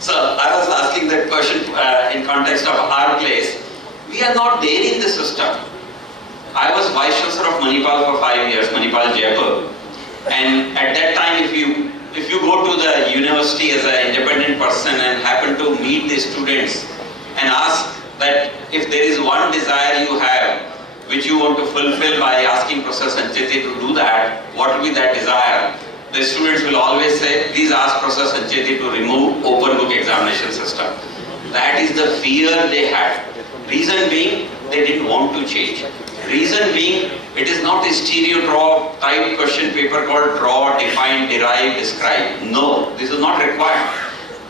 So I was asking that question in context of our place. We are not there in the system. I was Vice Chancellor of Manipal for 5 years, Manipal Jaipur. And at that time, if you go to the university as an independent person and happen to meet the students and ask that if there is one desire you have, which you want to fulfill by asking Professor Sancheti to do that, what will be that desire? The students will always say, please ask Professor Sancheti to remove open book examination system. That is the fear they had. Reason being, they didn't want to change. Reason being, it is not a stereo draw type question paper called draw, define, derive, describe. No, this is not required.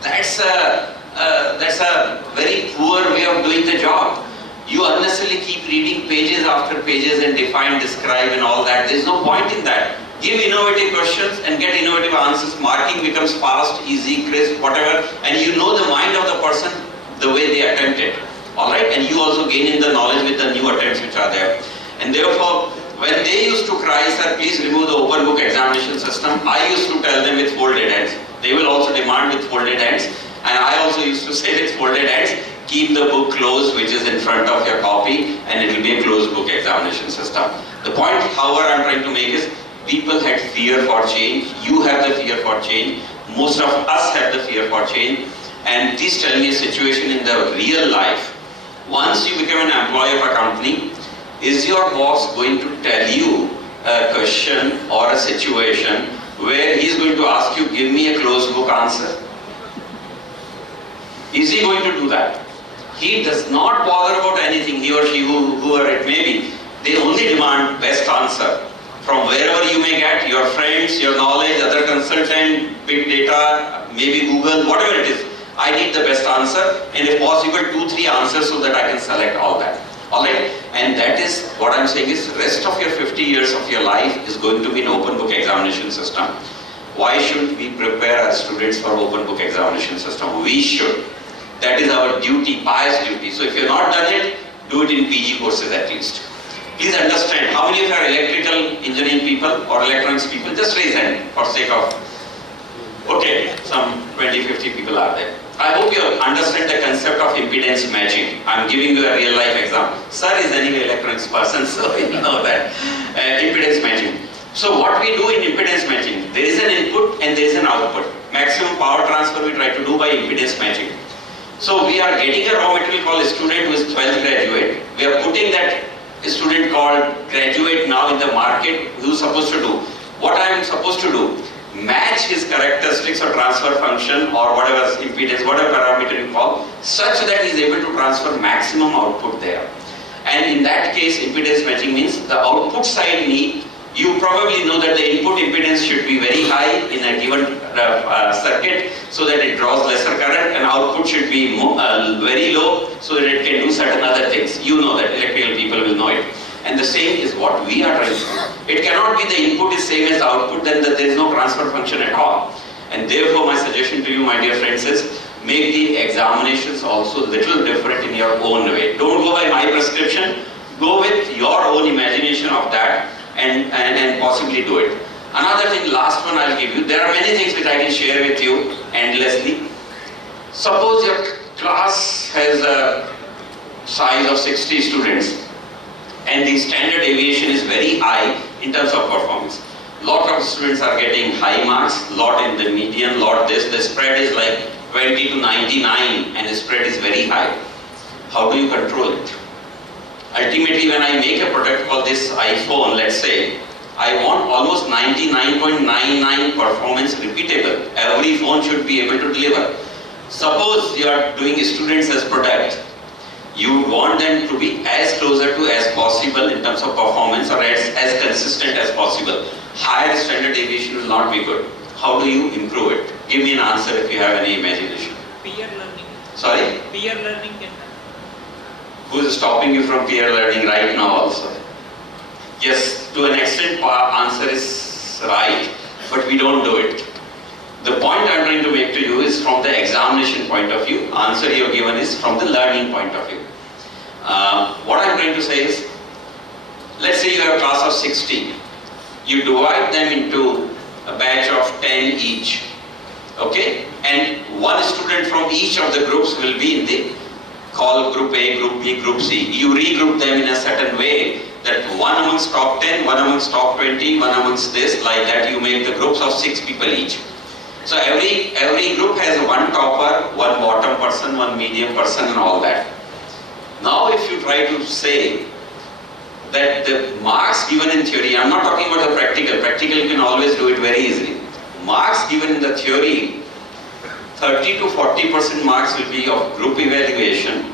That's a very poor way of doing the job. You unnecessarily keep reading pages after pages and define, describe and all that. There is no point in that. Give innovative questions and get innovative answers. Marking becomes fast, easy, crisp, whatever. And you know the mind of the person the way they attempt it. Alright? And you also gain in the knowledge with the new attempts which are there. And therefore, when they used to cry, sir, please remove the open book examination system, I used to tell them with folded hands. They will also demand with folded hands. And I also used to say with folded hands, keep the book closed which is in front of your copy and it will be a closed book examination system. The point, however, I am trying to make is, people had fear for change. You have the fear for change. Most of us have the fear for change. And please tell me a situation in the real life. Once you become an employee of a company, is your boss going to tell you a question or a situation where he is going to ask you, give me a closed book answer? Is he going to do that? He does not bother about anything, he or she, whoever it may be. They only demand best answer. From wherever you may get, your friends, your knowledge, other consultant, big data, maybe Google, whatever it is. I need the best answer and if possible 2-3 answers so that I can select all that. Alright? And that is what I am saying is rest of your 50 years of your life is going to be an open book examination system. Why shouldn't we prepare our students for open book examination system? We should. That is our duty, pious duty. So if you have not done it, do it in PG courses at least. Please understand, how many of you are electrical engineering people or electronics people? Just raise hand for sake of, okay, some 20-50 people are there. I hope you understand the concept of impedance matching. I am giving you a real life example. Sir is anyway electronics person, so you know that. Impedance matching. So what we do in impedance matching, there is an input and there is an output. Maximum power transfer we try to do by impedance matching. So we are getting a raw material called a student who is 12th graduate. We are putting that student called graduate now in the market. Who is supposed to do? What I am supposed to do? Match his characteristics or transfer function or whatever impedance, whatever parameter you call, such that he is able to transfer maximum output there. And in that case, impedance matching means the output side need, you probably know that the input impedance should be very high in a given circuit so that it draws lesser current, and output should be very low so that it can do certain other things. You know that, electrical people will know it. And the same is what we are trying to do. It cannot be the input is same as the output, then there is no transfer function at all. And therefore my suggestion to you, my dear friends, is make the examinations also little different in your own way. Don't go by my prescription, go with your own imagination of that and possibly do it. Another thing, last one I'll give you, there are many things which I can share with you endlessly. Suppose your class has a size of 60 students and the standard deviation is very high in terms of performance. Lot of students are getting high marks, lot in the median, lot this, the spread is like 20 to 99 and the spread is very high. How do you control it? Ultimately, when I make a product called this iPhone, let's say, I want almost 99.99 performance repeatable. Every phone should be able to deliver. Suppose you are doing students as product, you want them to be as closer to as possible in terms of performance or as consistent as possible. Higher standard deviation will not be good. How do you improve it? Give me an answer if you have any imagination. Peer learning. Sorry? Peer learning can happen. Who is stopping you from peer learning right now also? Yes, to an extent answer is right, but we don't do it. The point I'm trying to make to you is from the examination point of view. Answer you have given is from the learning point of view. What I'm trying to say is, let's say you have a class of 60. You divide them into a batch of 10 each. Okay? And one student from each of the groups will be in the call group A, group B, group C. You regroup them in a certain way that one amongst top 10, one amongst top 20, one amongst this, like that you make the groups of 6 people each. So every group has one topper, one bottom person, one medium person and all that. Now if you try to say that the marks given in theory, I'm not talking about the practical you can always do it very easily. Marks given in the theory, 30 to 40% marks will be of group evaluation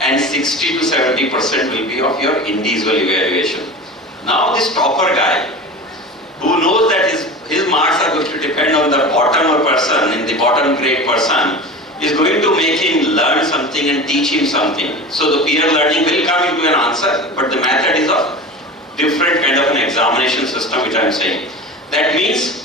and 60 to 70% will be of your individual evaluation. Now this topper guy, who knows that his marks are going to depend on the bottom person, in the bottom grade person, is going to make him learn something and teach him something. So the peer learning will come into an answer, but the method is of different kind of an examination system which I am saying. That means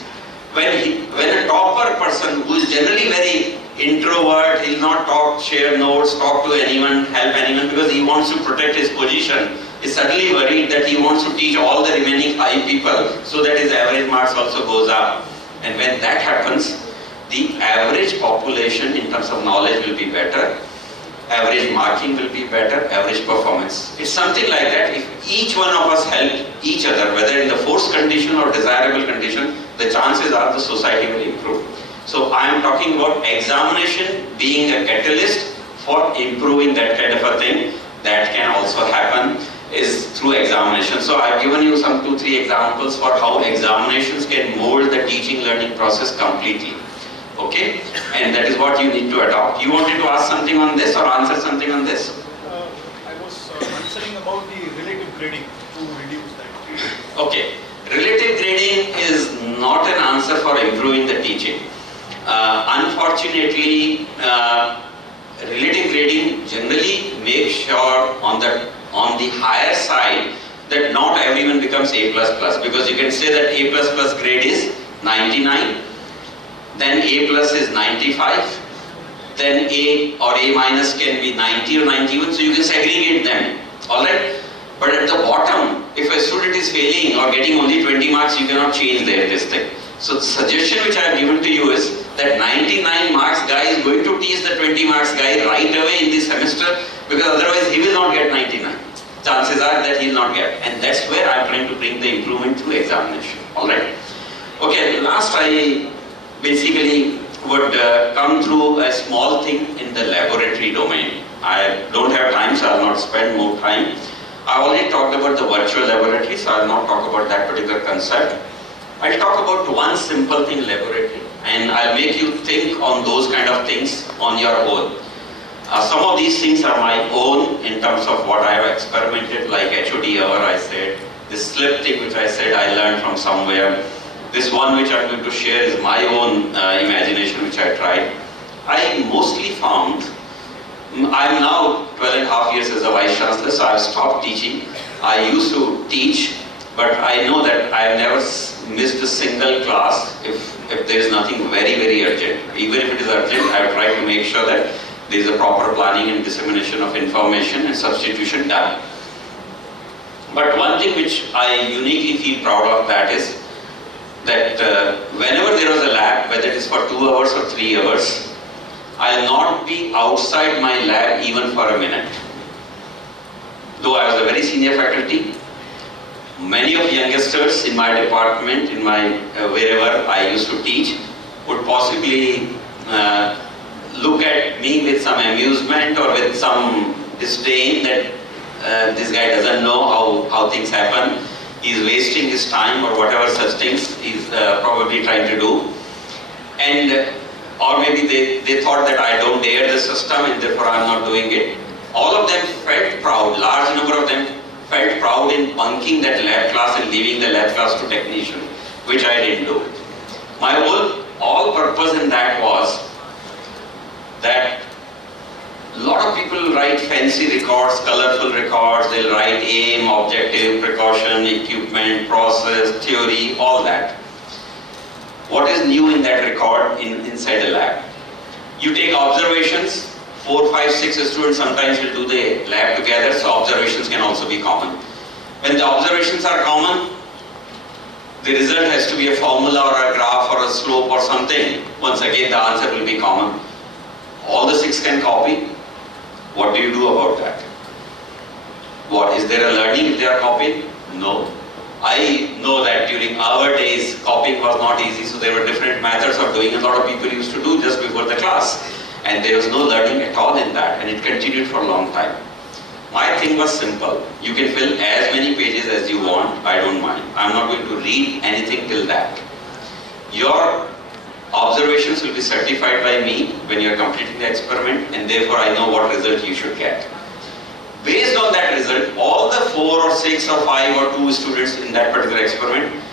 when a topper person who is generally very introvert, he will not talk, share notes, talk to anyone, help anyone because he wants to protect his position, is suddenly worried that he wants to teach all the remaining 5 people so that his average marks also goes up. And when that happens, the average population in terms of knowledge will be better, average marking will be better, average performance. It's something like that. If each one of us help each other, whether in the forced condition or desirable condition, the chances are the society will improve. So I am talking about examination being a catalyst for improving that kind of a thing. That can also happen is through examination. So I've given you some 2-3 examples for how examinations can mold the teaching learning process completely. Okay? And that is what you need to adopt. You wanted to ask something on this or answer something on this? I was answering about the relative grading to reduce that. Okay. Relative grading is not an answer for improving the teaching. Unfortunately, relative grading generally makes sure on the higher side that not everyone becomes A++, because you can say that A++ grade is 99, then A+ is 95, then A or A- can be 90 or 91, so you can segregate them, alright? But at the bottom, if a student is failing or getting only 20 marks, you cannot change this thing. So the suggestion which I have given to you is that 99 marks guy is going to teach the 20 marks guy right away in this semester, because otherwise he will not get 99. Chances are that he will not get. And that's where I am trying to bring the improvement through examination. Alright? Okay, last I basically would come through a small thing in the laboratory domain. I don't have time, so I will not spend more time. I already talked about the virtual laboratory, so I will not talk about that particular concept. I'll talk about one simple thing, laboratory, and I'll make you think on those kind of things on your own. Some of these things are my own in terms of what I have experimented, like HOD hour I said, this slip thing which I said I learned from somewhere. This one which I'm going to share is my own imagination which I tried. I mostly found, I'm now 12.5 years as a Vice Chancellor, so I've stopped teaching. I used to teach, but I know that I've never missed a single class if there is nothing very, very urgent. Even if it is urgent, I've tried to make sure that there is a proper planning and dissemination of information and substitution done. But one thing which I uniquely feel proud of that is that whenever there was a lab, whether it is for 2 hours or 3 hours, I'll not be outside my lab even for a minute. Though I was a very senior faculty, many of youngsters in my department, in my wherever I used to teach, would possibly look at me with some amusement or with some disdain that this guy doesn't know how things happen. He's wasting his time or whatever such things he's probably trying to do. And or maybe they thought that I don't dare the system and therefore I'm not doing it. All of them felt proud, large number of them felt proud in bunking that lab class and leaving the lab class to technician, which I didn't do. My all purpose in that was that a lot of people write fancy records, colorful records, they'll write aim, objective, precaution, equipment, process, theory, all that. What is new in that record inside the lab? You take observations, 4, 5, 6 students sometimes will do the lab together, so observations can also be common. When the observations are common, the result has to be a formula or a graph or a slope or something. Once again, the answer will be common. All the 6 can copy. What do you do about that? What, is there a learning if they are copied? No. I know that during our days, copying was not easy, so there were different methods of doing. A lot of people used to do just before the class. And there was no learning at all in that, and it continued for a long time. My thing was simple. You can fill as many pages as you want, I don't mind. I'm not going to read anything till that. Your observations will be certified by me when you're completing the experiment, and therefore I know what result you should get. Based on that result, all the 4 or 6 or 5 or 2 students in that particular experiment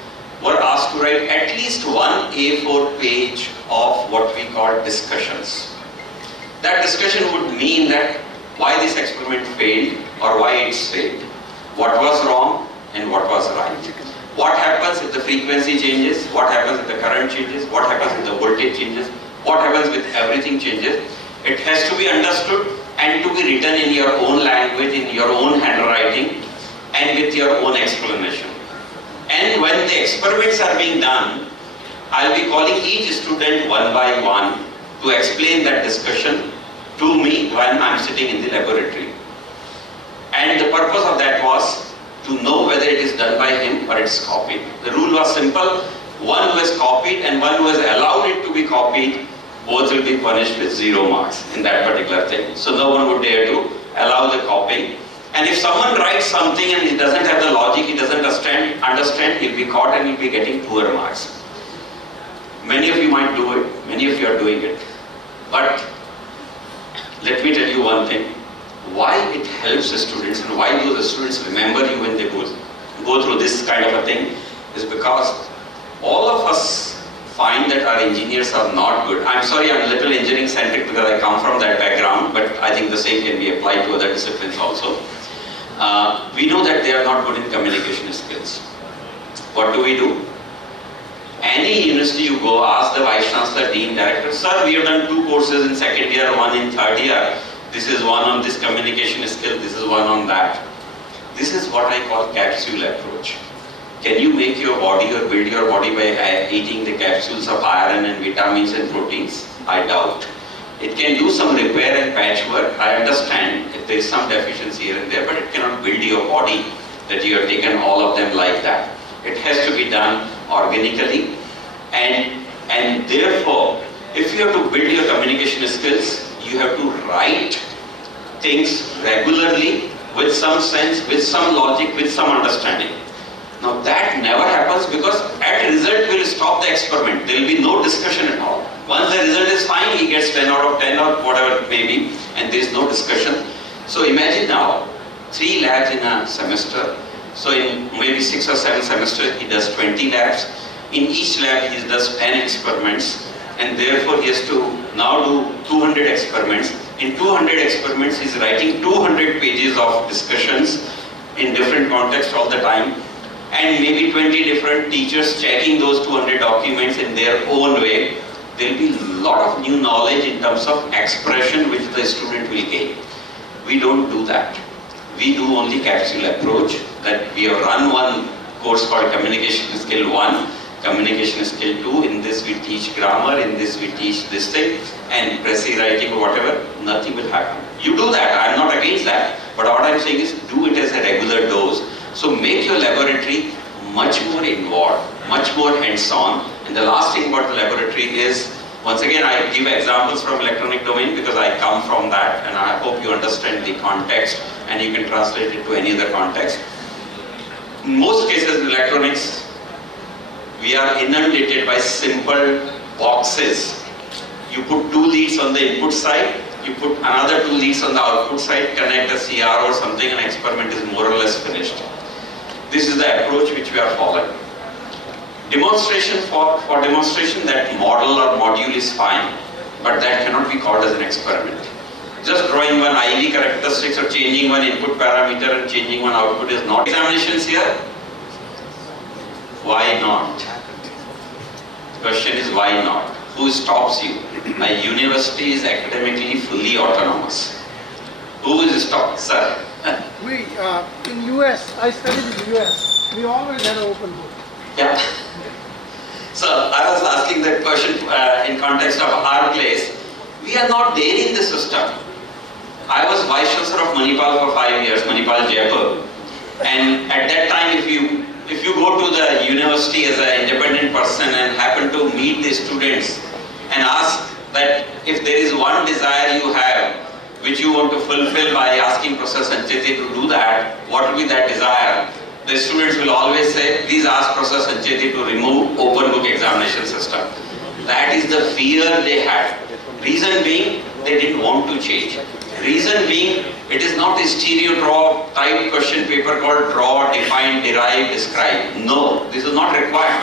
were asked to write at least one A4 page of what we call discussions. That discussion would mean that why this experiment failed or why it's failed, what was wrong and what was right. What happens if the frequency changes, what happens if the current changes, what happens if the voltage changes, what happens with everything changes. It has to be understood and to be written in your own language, in your own handwriting and with your own explanation. And when the experiments are being done, I'll be calling each student one by one to explain that discussion to me when I'm sitting in the laboratory. And the purpose of that was to know whether it is done by him or it's copied. The rule was simple. One who has copied and one who has allowed it to be copied, both will be punished with 0 marks in that particular thing. So no one would dare to allow the copying. And if someone writes something and he doesn't have the logic, he doesn't understand, he'll be caught and he'll be getting poor marks. Many of you might do it, many of you are doing it. But let me tell you one thing. Why it helps the students and why do the students remember you when they go through this kind of a thing is because all of us find that our engineers are not good. I'm sorry, I'm a little engineering centric because I come from that background, but I think the same can be applied to other disciplines also. We know that they are not good in communication skills. What do? Any university you go, ask the Vice Chancellor, Dean, Director, sir, we have done 2 courses in second year, 1 in third year. This is one on this communication skill, this is one on that. This is what I call capsule approach. Can you make your body or build your body by eating the capsules of iron and vitamins and proteins? I doubt. It can do some repair and patchwork. I understand if there is some deficiency here and there, but it cannot build your body that you have taken all of them like that. It has to be done organically, and therefore, if you have to build your communication skills, you have to write things regularly with some sense, with some logic, with some understanding. Now that never happens because at result we will stop the experiment. There will be no discussion at all. Once the result is fine, he gets 10 out of 10 or whatever it may be, and there is no discussion. So imagine now, 3 labs in a semester. So in maybe 6 or 7 semesters, he does 20 labs. In each lab, he does 10 experiments, and therefore he has to now do 200 experiments. In 200 experiments, he's writing 200 pages of discussions in different contexts all the time, and maybe 20 different teachers checking those 200 documents in their own way. There will be a lot of new knowledge in terms of expression which the student will gain. We don't do that. We do only capsule approach, that we have run one course called Communication Skill 1, Communication Skill 2, in this we teach grammar, in this we teach this thing, and precis writing or whatever, nothing will happen. You do that, I am not against that, but what I am saying is do it as a regular dose. So make your laboratory much more involved, much more hands-on, and the last thing about the laboratory is Once again, I give examples from electronic domain because I come from that, and I hope you understand the context and you can translate it to any other context. In most cases in electronics, we are inundated by simple boxes. You put 2 leads on the input side, you put another 2 leads on the output side, connect a CR or something, and experiment is more or less finished. This is the approach which we are following. Demonstration for demonstration, that model or module is fine, but that cannot be called as an experiment. Just drawing one IV characteristics or changing one input parameter and changing one output is not. Examinations here? Why not? The question is why not? Who stops you? A university is academically fully autonomous. Who is stopped, sir? In US, I studied in US. We always had an open book. Yeah. So I was asking that question in context of our place. We are not there in the system. I was Vice Chancellor of Manipal for 5 years, Manipal Jaipur. And at that time, if you go to the university as an independent person and happen to meet the students and ask that if there is one desire you have which you want to fulfill by asking Professor Sancheti to do that, what will be that desire? The students will always say, please ask Professor Sancheti to remove open book examination system. That is the fear they had. Reason being, they didn't want to change. Reason being, it is not a stereo draw type question paper called draw, define, derive, describe. No, this is not required.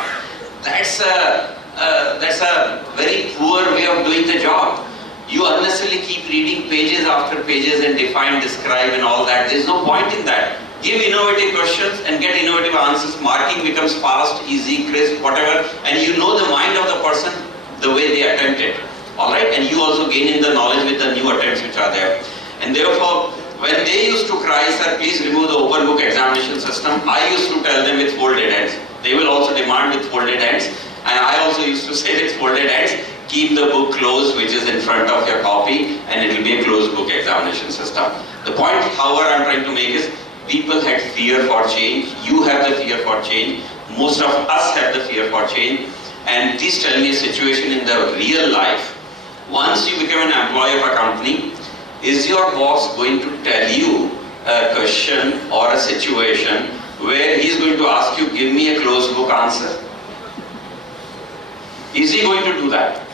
That's a very poor way of doing the job. You unnecessarily keep reading pages after pages and define, describe and all that. There is no point in that. Give innovative questions and get innovative answers. Marking becomes fast, easy, crisp, whatever. And you know the mind of the person the way they attempt it. Alright? And you also gain in the knowledge with the new attempts which are there. And therefore, when they used to cry, sir, please remove the open book examination system, I used to tell them with folded hands. They will also demand with folded hands. And I also used to say with folded hands, keep the book closed which is in front of your copy, and it will be a closed book examination system. The point, however, I am trying to make is, people had fear for change. You have the fear for change. Most of us have the fear for change. And please tell me a situation in the real life. Once you become an employee of a company, is your boss going to tell you a question or a situation where he is going to ask you, give me a closed book answer? Is he going to do that?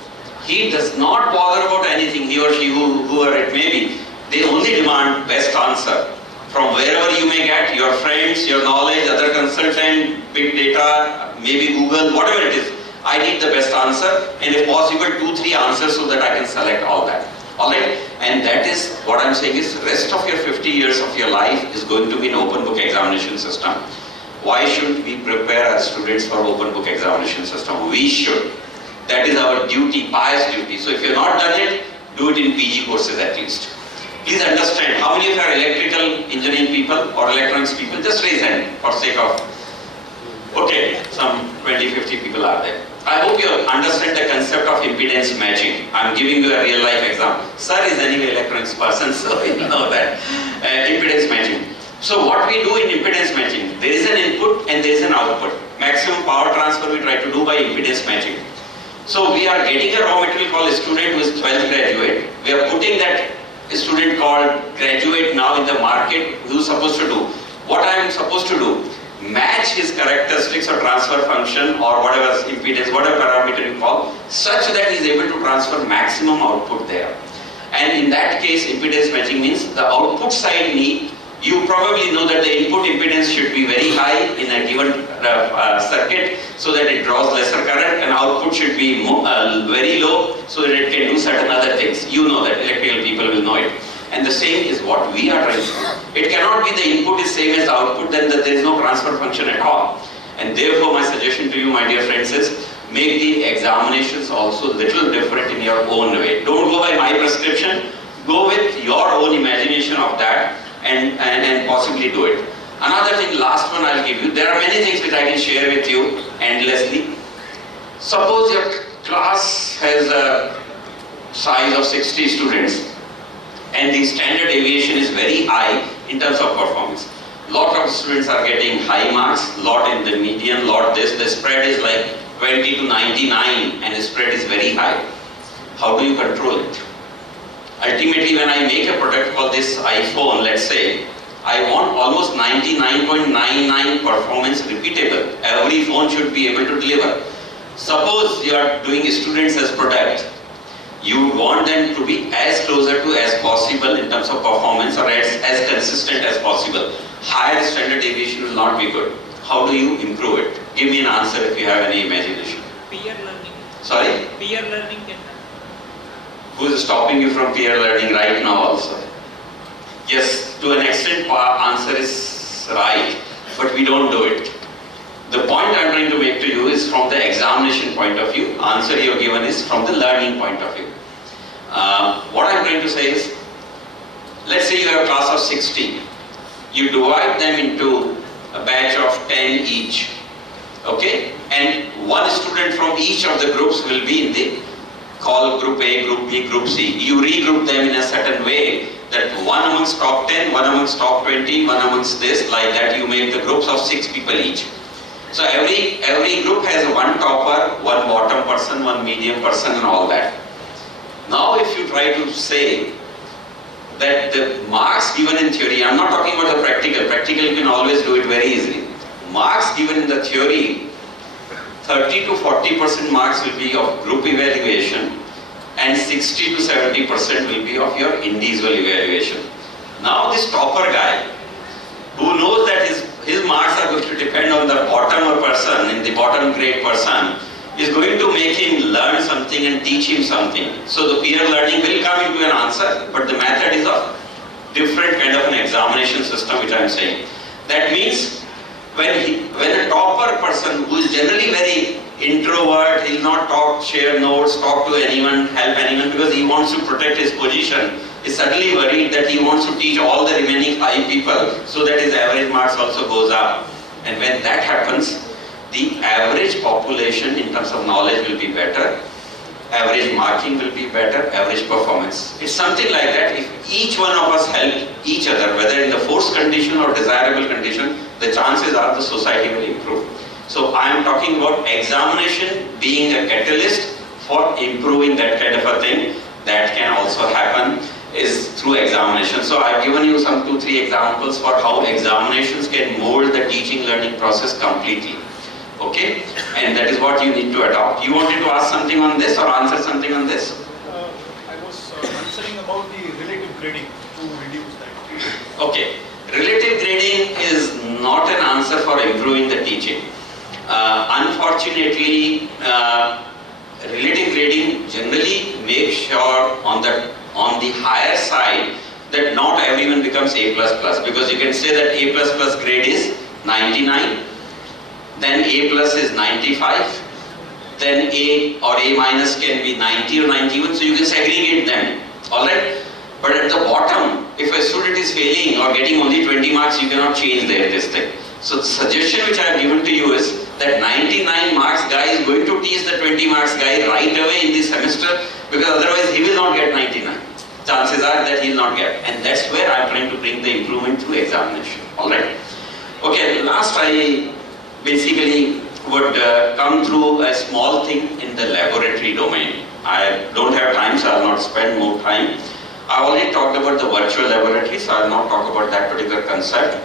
He does not bother about anything, he or she, whoever it may be. They only demand best answer. From wherever you may get, your friends, your knowledge, other consultant, big data, maybe Google, whatever it is. I need the best answer, and if possible 2-3 answers so that I can select all that. Alright? And that is what I'm saying is rest of your 50 years of your life is going to be an open book examination system. Why shouldn't we prepare our students for open book examination system? We should. That is our duty, pious duty. So if you've not done it, do it in PG courses at least. Please understand, how many of you are electrical engineering people or electronics people? Just raise hand for sake of... Okay, some 20-50 people are there. I hope you understand the concept of impedance matching. I'm giving you a real life example. Sir is anyway electronics person, so you know that. Impedance matching. So what we do in impedance matching, there is an input and there is an output. Maximum power transfer we try to do by impedance matching. So we are getting a raw material called a student who is 12th graduate. We are putting that student called graduate now in the market. Who is supposed to do? What I am supposed to do? Match his characteristics or transfer function or whatever impedance, whatever parameter you call, such that he is able to transfer maximum output there. And in that case, impedance matching means the output side need, you probably know that the input impedance should be very high in a given circuit so that it draws lesser current, and output should be very low so that it can do certain other things. You know that, electrical people will know it. And the same is what we are trying to do. It cannot be the input is same as the output, then there is no transfer function at all. And therefore my suggestion to you, my dear friends, is make the examinations also little different in your own way. Don't go by my prescription, go with your own imagination of that and possibly do it. Another thing, last one I'll give you, there are many things which I can share with you endlessly. Suppose your class has a size of 60 students and the standard deviation is very high in terms of performance. Lot of students are getting high marks, lot in the median, lot this, the spread is like 20 to 99 and the spread is very high. How do you control it? Ultimately, when I make a product called this iPhone, let's say, I want almost 99.99 performance repeatable. Every phone should be able to deliver. Suppose you are doing students as product, you want them to be as closer to as possible in terms of performance or as consistent as possible. Higher standard deviation will not be good. How do you improve it? Give me an answer if you have any imagination. Peer learning. Sorry? Peer learning can happen. Who is stopping you from peer learning right now also? Yes, to an extent answer is right, but we don't do it. The point I'm trying to make to you is from the examination point of view. Answer you're given is from the learning point of view. What I'm trying to say is, let's say you have a class of 60. You divide them into a batch of 10 each. Okay? And one student from each of the groups will be in the call group A, group B, group C. You regroup them in a certain way that one amongst top 10, one amongst top 20, one amongst this, like that you make the groups of 6 people each. So every group has one topper, one bottom person, one medium person and all that. Now if you try to say that the marks given in theory, I'm not talking about the practical you can always do it very easily. Marks given in the theory, 30 to 40% marks will be of group evaluation and 60 to 70% will be of your individual evaluation. Now this topper guy, who knows that his marks are going to depend on the bottom person, in the bottom grade person, is going to make him learn something and teach him something. So the peer learning will come into an answer, but the method is of different kind of an examination system which I am saying. That means when a topper person who is generally very introvert, he will not talk, share notes, talk to anyone, help anyone because he wants to protect his position, is suddenly worried that he wants to teach all the remaining 5 people so that his average marks also goes up. And when that happens, the average population in terms of knowledge will be better, average marking will be better, average performance. It's something like that. If each one of us help each other, whether in the forced condition or desirable condition, the chances are the society will improve. So I am talking about examination being a catalyst for improving that kind of a thing. That can also happen is through examination. So I've given you some 2-3 examples for how examinations can mold the teaching learning process completely. Okay? And that is what you need to adopt. You wanted to ask something on this or answer something on this? I was answering about the relative grading to reduce that. Okay. Relative grading is not an answer for improving the teaching. Unfortunately, relative grading generally makes sure on the higher side that not everyone becomes A++, because you can say that A++ grade is 99, then A+ is 95, then A or A- can be 90 or 91, so you can segregate them, alright? But at the bottom, if a student is failing or getting only 20 marks, you cannot change this thing. So the suggestion which I have given to you is that 99 marks guy is going to teach the 20 marks guy right away in this semester, because otherwise he will not get 99. Chances are that he will not get. And that's where I am trying to bring the improvement through examination. Alright? Okay, last I basically would come through a small thing in the laboratory domain. I don't have time, so I will not spend more time. I already talked about the virtual laboratory, so I will not talk about that particular concept.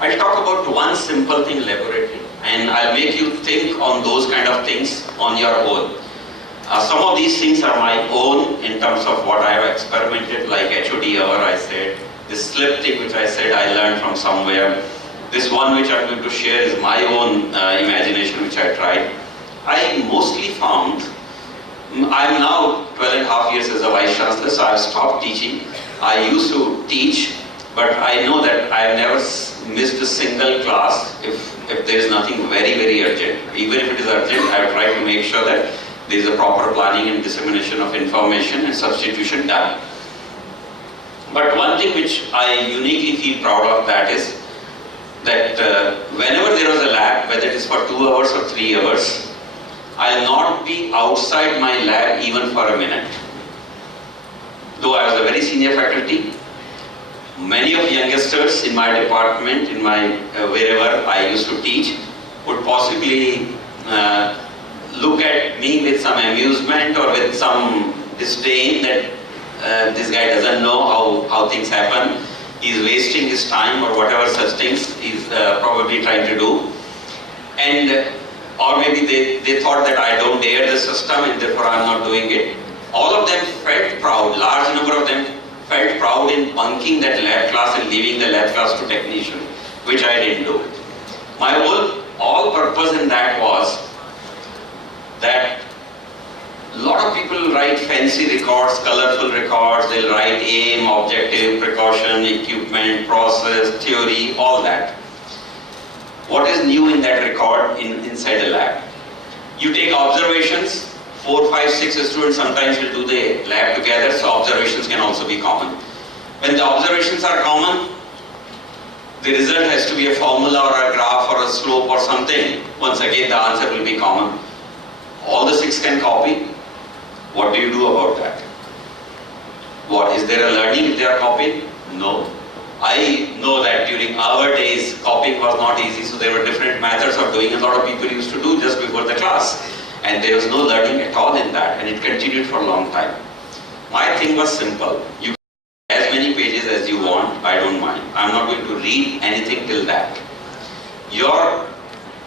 I'll talk about one simple thing, laboratory, and I'll make you think on those kind of things on your own. Some of these things are my own in terms of what I have experimented, like HOD hour I said, this slip thing which I said I learned from somewhere. This one which I'm going to share is my own imagination which I tried. I mostly found, I'm now 12.5 years as a Vice Chancellor, so I've stopped teaching. I used to teach, but I know that I've never missed a single class if there is nothing very, very urgent. Even if it is urgent, I try to make sure that there is a proper planning and dissemination of information and substitution done. But one thing which I uniquely feel proud of that is that whenever there was a lab, whether it is for 2 hours or 3 hours, I'll not be outside my lab even for a minute. Though I was a very senior faculty, many of youngsters in my department, in my wherever I used to teach, would possibly look at me with some amusement or with some disdain that this guy doesn't know how things happen. He's wasting his time or whatever such things he's probably trying to do. And or maybe they thought that I don't dare the system and therefore I'm not doing it. All of them felt proud, large number of them felt proud in bunking that lab class and leaving the lab class to technician, which I didn't do. My all purpose in that was that a lot of people write fancy records, colorful records, they'll write aim, objective, precaution, equipment, process, theory, all that. What is new in that record inside the lab? You take observations, 4, 5, 6 students sometimes will do the lab together, so observations can also be common. When the observations are common, the result has to be a formula or a graph or a slope or something. Once again, the answer will be common. All the 6 can copy. What do you do about that? What, is there a learning if they are copying? No. I know that during our days, copying was not easy, so there were different methods of doing. A lot of people used to do just before the class. And there was no learning at all in that, and it continued for a long time. My thing was simple. You can as many pages as you want, I don't mind. I'm not going to read anything till that. Your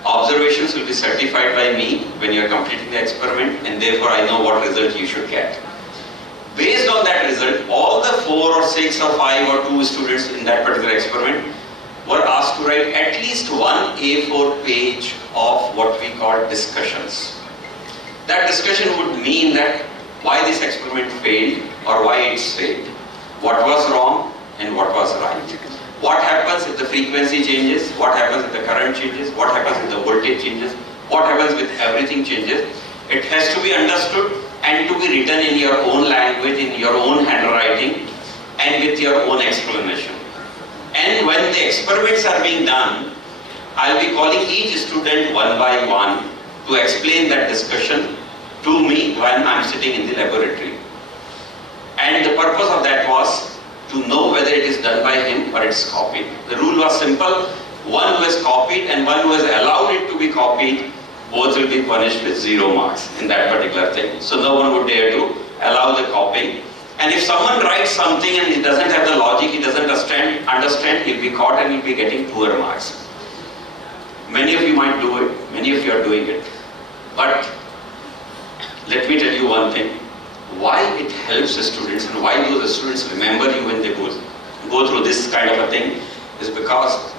observations will be certified by me when you are completing the experiment, and therefore I know what result you should get. Based on that result, all the 4 or 6 or 5 or 2 students in that particular experiment were asked to write at least one A4 page of what we call discussions. That discussion would mean that why this experiment failed or why it's failed, what was wrong and what was right. What happens if the frequency changes, what happens if the current changes, what happens if the voltage changes, what happens with everything changes. It has to be understood and to be written in your own language, in your own handwriting and with your own explanation. And when the experiments are being done, I'll be calling each student one by one to explain that discussion to me when I'm sitting in the laboratory. And the purpose of that was to know whether it is done by him or it's copied. The rule was simple. One who has copied and one who has allowed it to be copied, both will be punished with 0 marks in that particular thing. So no one would dare to allow the copying. And if someone writes something and he doesn't have the logic, he doesn't understand, he'll be caught and he'll be getting poor marks. Many of you might do it, many of you are doing it. But let me tell you one thing. Why it helps the students and why do the students remember you when they go through this kind of a thing is because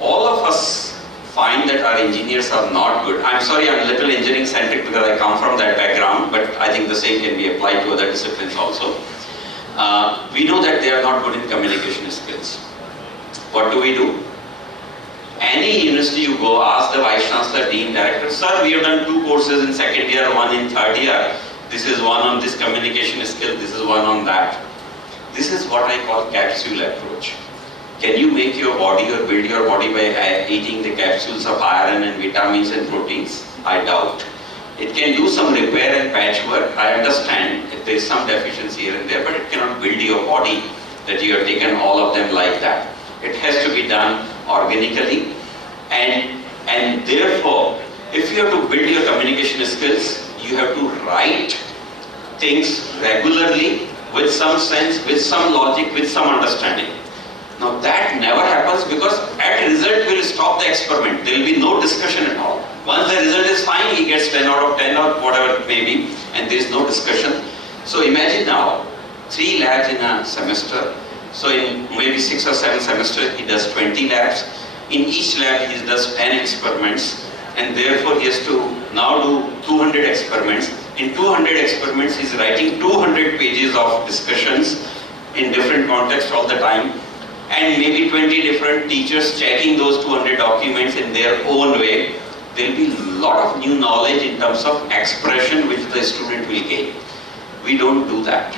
all of us find that our engineers are not good. I'm sorry, I'm a little engineering centric because I come from that background, but I think the same can be applied to other disciplines also. We know that they are not good in communication skills. What do? Any university you go, ask the Vice Chancellor, Dean, Director, sir, we have done 2 courses in second year, 1 in third year. This is one on this communication skill, this is one on that. This is what I call capsule approach. Can you make your body or build your body by eating the capsules of iron and vitamins and proteins? I doubt. It can do some repair and patchwork. I understand if there is some deficiency here and there, but it cannot build your body that you have taken all of them like that. It has to be done organically, and therefore, if you have to build your communication skills, you have to write things regularly with some sense, with some logic, with some understanding. Now that never happens because at result we'll stop the experiment. There will be no discussion at all. Once the result is fine, he gets 10 out of 10 or whatever it may be, and there is no discussion. So imagine now, 3 labs in a semester. So in maybe 6 or 7 semesters, he does 20 labs. In each lab, he does 10 experiments, and therefore he has to now do 200 experiments. In 200 experiments, he is writing 200 pages of discussions in different contexts all the time, and maybe 20 different teachers checking those 200 documents in their own way. There will be a lot of new knowledge in terms of expression which the student will gain. We don't do that.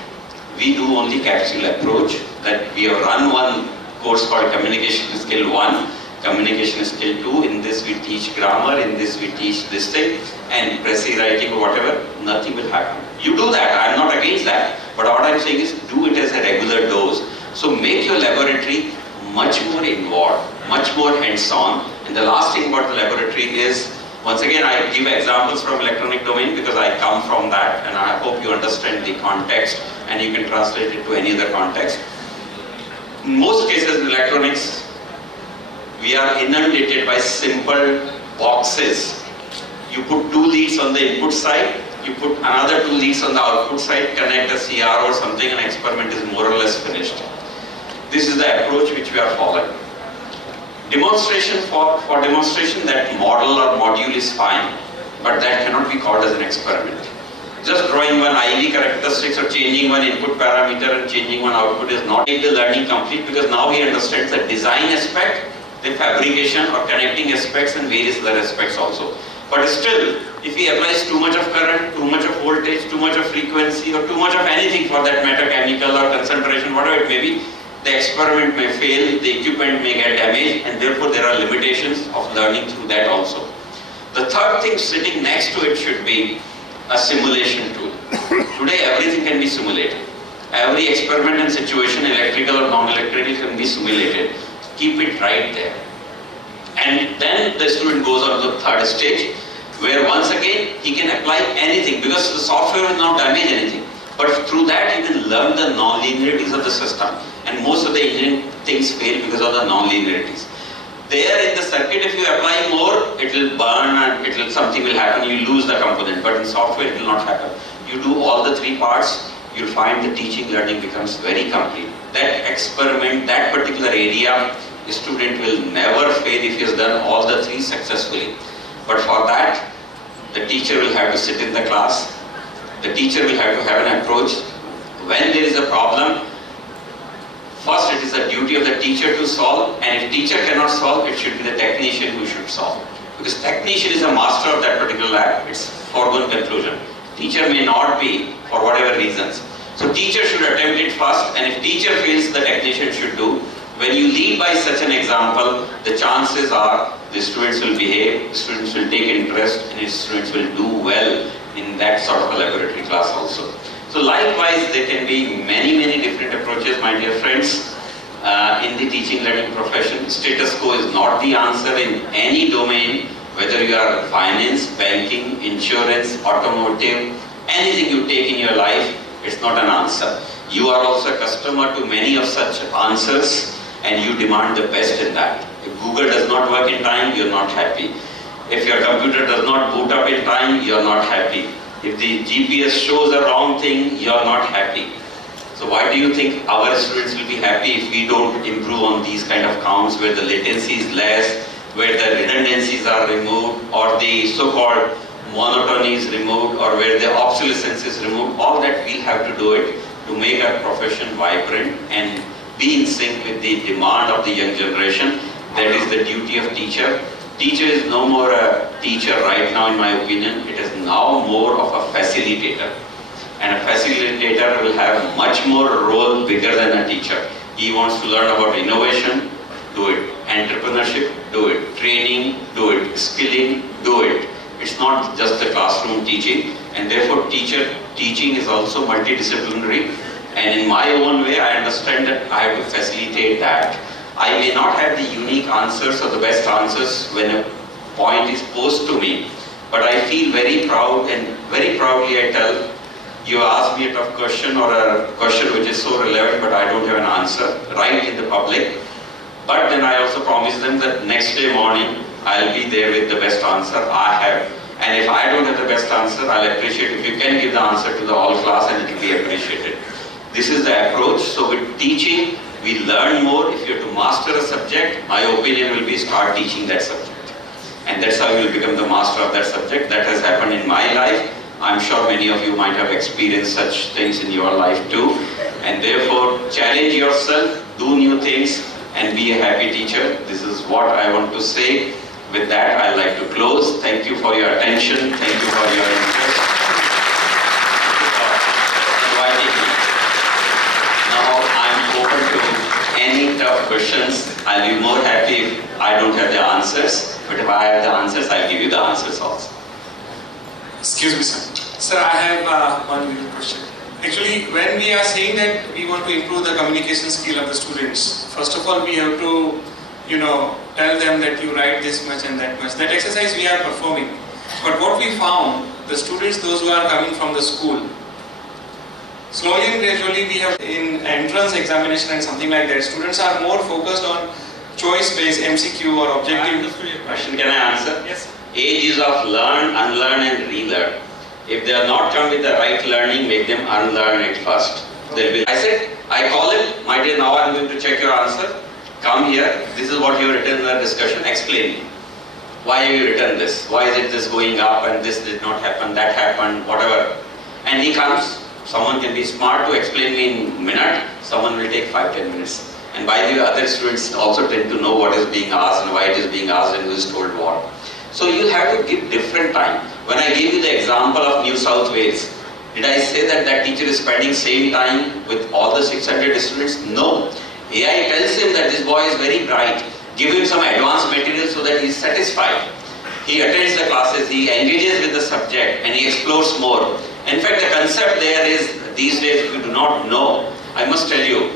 We do only capsule approach, that we have run one course called Communication Skill 1, Communication Skill 2, in this we teach grammar, in this we teach this thing, and precis writing or whatever, nothing will happen. You do that, I am not against that, but what I am saying is do it as a regular dose. So make your laboratory much more involved, much more hands-on, and the last thing about the laboratory is Once again, I give examples from electronic domain because I come from that, and I hope you understand the context and you can translate it to any other context. In most cases in electronics, we are inundated by simple boxes. You put 2 leads on the input side, you put another 2 leads on the output side, connect a CR or something, and experiment is more or less finished. This is the approach which we are following. Demonstration, for demonstration, that model or module is fine, but that cannot be called as an experiment. Just drawing one IV characteristics or changing one input parameter and changing one output is not make the learning complete, because now he understands the design aspect, the fabrication or connecting aspects, and various other aspects also. But still, if he applies too much of current, too much of voltage, too much of frequency, or too much of anything for that matter, chemical or concentration, whatever it may be, the experiment may fail, the equipment may get damaged, and therefore there are limitations of learning through that also. The third thing sitting next to it should be a simulation tool. Today everything can be simulated. Every experiment and situation, electrical or non-electrical, can be simulated. Keep it right there. And then the student goes on to the third stage, where once again he can apply anything, because the software will not damage anything. But through that he can learn the non-linearities of the system. And most of the engineering things fail because of the non-linearities. There in the circuit, if you apply more, it will burn and something will happen, you lose the component. But in software it will not happen. You do all the 3 parts, you'll find the teaching learning becomes very complete. That experiment, that particular area, the student will never fail if he has done all the 3 successfully. But for that, the teacher will have to sit in the class. The teacher will have to have an approach. When there is a problem, first it is the duty of the teacher to solve, and if teacher cannot solve, it should be the technician who should solve. Because technician is a master of that particular lab, it's foregone conclusion. Teacher may not be, for whatever reasons. So teacher should attempt it first, and if teacher fails, the technician should do. When you lead by such an example, the chances are the students will behave, the students will take interest, and the students will do well in that sort of a laboratory class also. So likewise, there can be many different approaches, my dear friends, in the teaching learning profession. Status quo is not the answer in any domain, whether you are finance, banking, insurance, automotive, anything you take in your life, it's not an answer. You are also a customer to many of such answers, and you demand the best in that. If Google does not work in time, you're not happy. If your computer does not boot up in time, you're not happy. If the GPS shows a wrong thing, you're not happy. So why do you think our students will be happy if we don't improve on these kind of counts, where the latency is less, where the redundancies are removed, or the so-called monotony is removed, or where the obsolescence is removed? All that we'll have to do it to make our profession vibrant and be in sync with the demand of the young generation. That is the duty of teacher. Teacher is no more a teacher right now, in my opinion. It is now more of a facilitator. And a facilitator will have much more role bigger than a teacher. He wants to learn about innovation, do it. Entrepreneurship, do it. Training, do it. Skilling, do it. It's not just the classroom teaching. And therefore teaching is also multidisciplinary. And in my own way, I understand that I have to facilitate that. I may not have the unique answers or the best answers when a point is posed to me, but I feel very proud, and very proudly I tell, you ask me a tough question or a question which is so relevant but I don't have an answer, right in the public. But then I also promise them that next day morning I'll be there with the best answer I have. And if I don't have the best answer, I'll appreciate if you can give the answer to the whole class, and it will be appreciated. This is the approach. So with teaching, we learn more. If you have to master a subject, my opinion will be start teaching that subject. And that's how you will become the master of that subject. That has happened in my life. I'm sure many of you might have experienced such things in your life too. And therefore, challenge yourself, do new things, and be a happy teacher. This is what I want to say. With that, I'd like to close. Thank you for your attention. Thank you for your interest. Any tough questions, I'll be more happy if I don't have the answers, but if I have the answers, I'll give you the answers also. Excuse me, sir. Sir, I have one little question. Actually, when we are saying that we want to improve the communication skill of the students, first of all, we have to tell them that you write this much and that much. That exercise we are performing. But what we found, the students, those who are coming from the school, slowly and gradually we have in entrance examination and something like that, students are more focused on choice-based MCQ or objective. Question, can I answer? Yes. Age is of learn, unlearn and relearn. If they are not come with the right learning, make them unlearn it first. I said, I call him, my dear, now I am going to check your answer. Come here, this is what you have written in the discussion, explain me. Why have you written this? Why is it this going up and this did not happen, that happened, whatever. And he comes, someone can be smart to explain me in a minute, someone will take 5-10 minutes. And by the way, other students also tend to know what is being asked and why it is being asked and who is told what. So you have to give different time. When I gave you the example of New South Wales, did I say that that teacher is spending same time with all the 600 students? No. AI tells him that this boy is very bright. Give him some advanced material so that he is satisfied. He attends the classes, he engages with the subject and he explores more. In fact, the concept there is, these days if you do not know, I must tell you,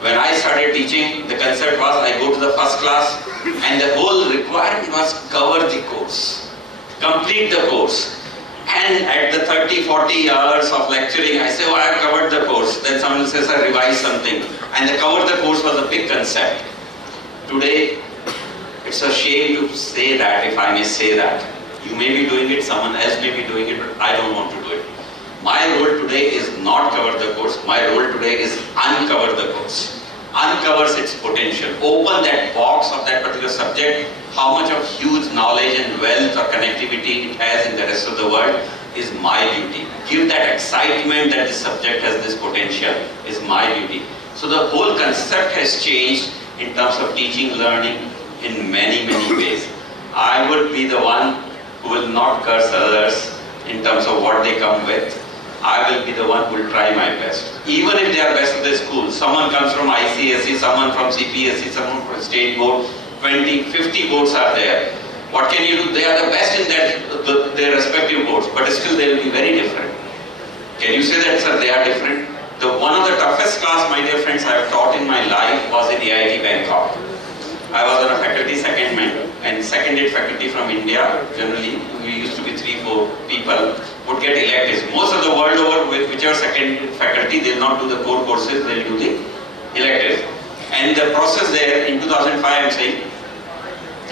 when I started teaching, the concept was I go to the first class and the whole requirement was cover the course, complete the course. And at the 30-40 hours of lecturing, I say, oh, I have covered the course. Then someone says, I revised something. And the cover the course was a big concept. Today, it's a shame to say that, if I may say that. You may be doing it, someone else may be doing it, but I don't want to do it. My role today is not cover the course. My role today is uncover the course. Uncovers its potential. Open that box of that particular subject. How much of huge knowledge and wealth or connectivity it has in the rest of the world is my duty. Give that excitement that this subject has this potential is my duty. So the whole concept has changed in terms of teaching, learning in many, many ways. I would be the one who will not curse others in terms of what they come with. I will be the one who will try my best. Even if they are best of the school, someone comes from ICSE, someone from CPSE, someone from state board, 20, 50 boards are there. What can you do? They are the best in their respective boards, but still they will be very different. Can you say that, sir, they are different? One of the toughest class, my dear friends, I have taught in my life was in IIT Bangkok. I was on a faculty secondment and seconded faculty from India. Generally, we used to be 3-4 people would get electives. Most of the world over, with whichever seconded faculty, they will not do the core courses, they will do the electives. And the process there, in 2005, I am saying,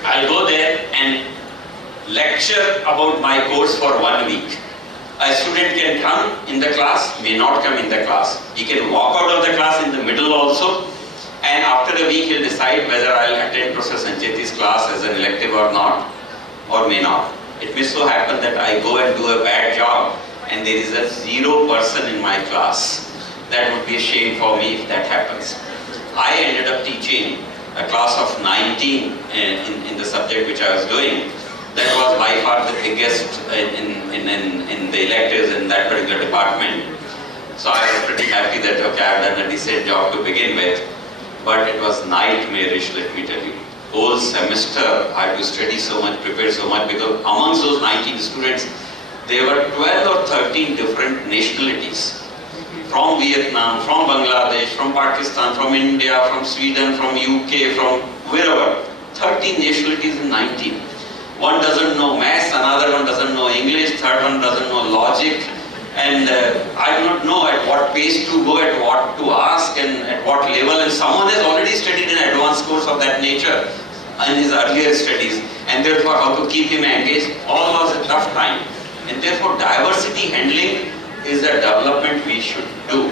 I'll go there and lecture about my course for 1 week. A student can come in the class, may not come in the class. He can walk out of the class in the middle also. And after a week, he'll decide whether I'll attend Professor Sancheti's class as an elective or not, or may not. It may so happen that I go and do a bad job and there is a 0 person in my class. That would be a shame for me if that happens. I ended up teaching a class of 19 in the subject which I was doing. That was by far the biggest in the electives in that particular department. So I was pretty happy that, okay, I've done a decent job to begin with. But it was nightmarish, let me tell you. Whole semester I had to study so much, prepare so much, because amongst those 19 students, there were 12 or 13 different nationalities. From Vietnam, from Bangladesh, from Pakistan, from India, from Sweden, from UK, from wherever. 13 nationalities in 19. One doesn't know maths, another one doesn't know English, third one doesn't know logic. And I do not know at what pace to go, at what to ask and at what level. And someone has already studied an advanced course of that nature in his earlier studies. And therefore how to keep him engaged, all was a tough time. And therefore diversity handling is a development we should do.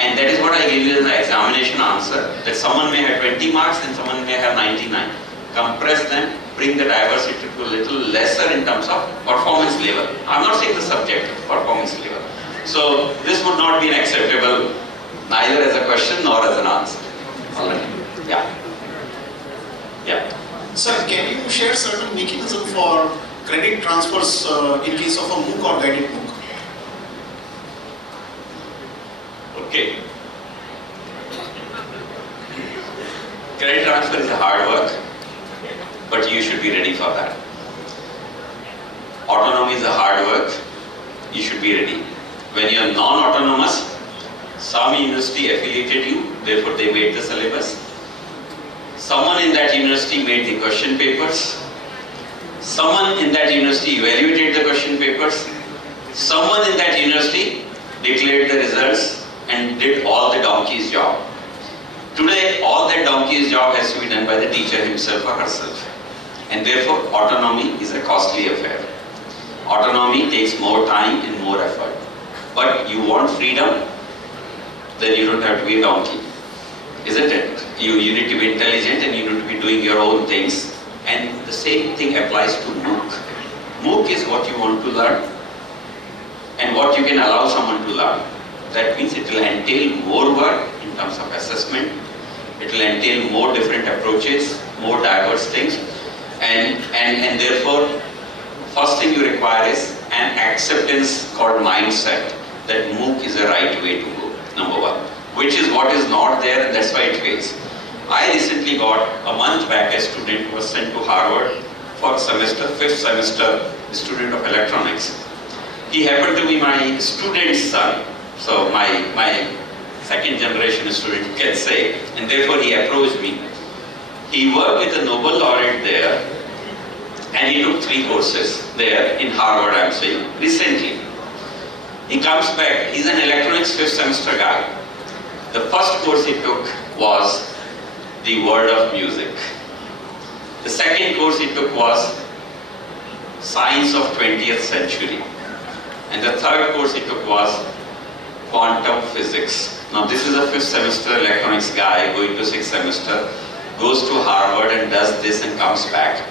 And that is what I gave you as an examination answer. That someone may have 20 marks and someone may have 99. Compress them, bring the diversity to a little lesser in terms of performance level. I'm not saying the subject, performance level. So this would not be acceptable neither as a question nor as an answer. Alright? Yeah. Yeah. Sir, can you share certain mechanism for credit transfers in case of a MOOC or guided MOOC? Okay. Credit transfer is a hard work, but you should be ready for that. Autonomy is a hard work, you should be ready. When you are non-autonomous, some university affiliated you, therefore they made the syllabus. Someone in that university made the question papers. Someone in that university evaluated the question papers. Someone in that university declared the results and did all the donkey's job. Today, all that donkey's job has to be done by the teacher himself or herself. And therefore, autonomy is a costly affair. Autonomy takes more time and more effort. But you want freedom, then you don't have to be a donkey. Isn't it? You need to be intelligent and you need to be doing your own things. And the same thing applies to MOOC. MOOC is what you want to learn and what you can allow someone to learn. That means it will entail more work in terms of assessment. It will entail more different approaches, more diverse things. And therefore, first thing you require is an acceptance called mindset that MOOC is the right way to go, number one. Which is what is not there and that's why it fails. I recently got, a month back, a student who was sent to Harvard for semester, 5th semester, student of electronics. He happened to be my student's son, so my second generation student, you can say, and therefore he approached me. He worked with a Nobel laureate there, and he took 3 courses there in Harvard, I'm saying, recently. He comes back, he's an electronics 5th semester guy. The first course he took was the world of music. The second course he took was science of 20th century. And the third course he took was quantum physics. Now this is a 5th semester electronics guy going to 6th semester, goes to Harvard and does this and comes back.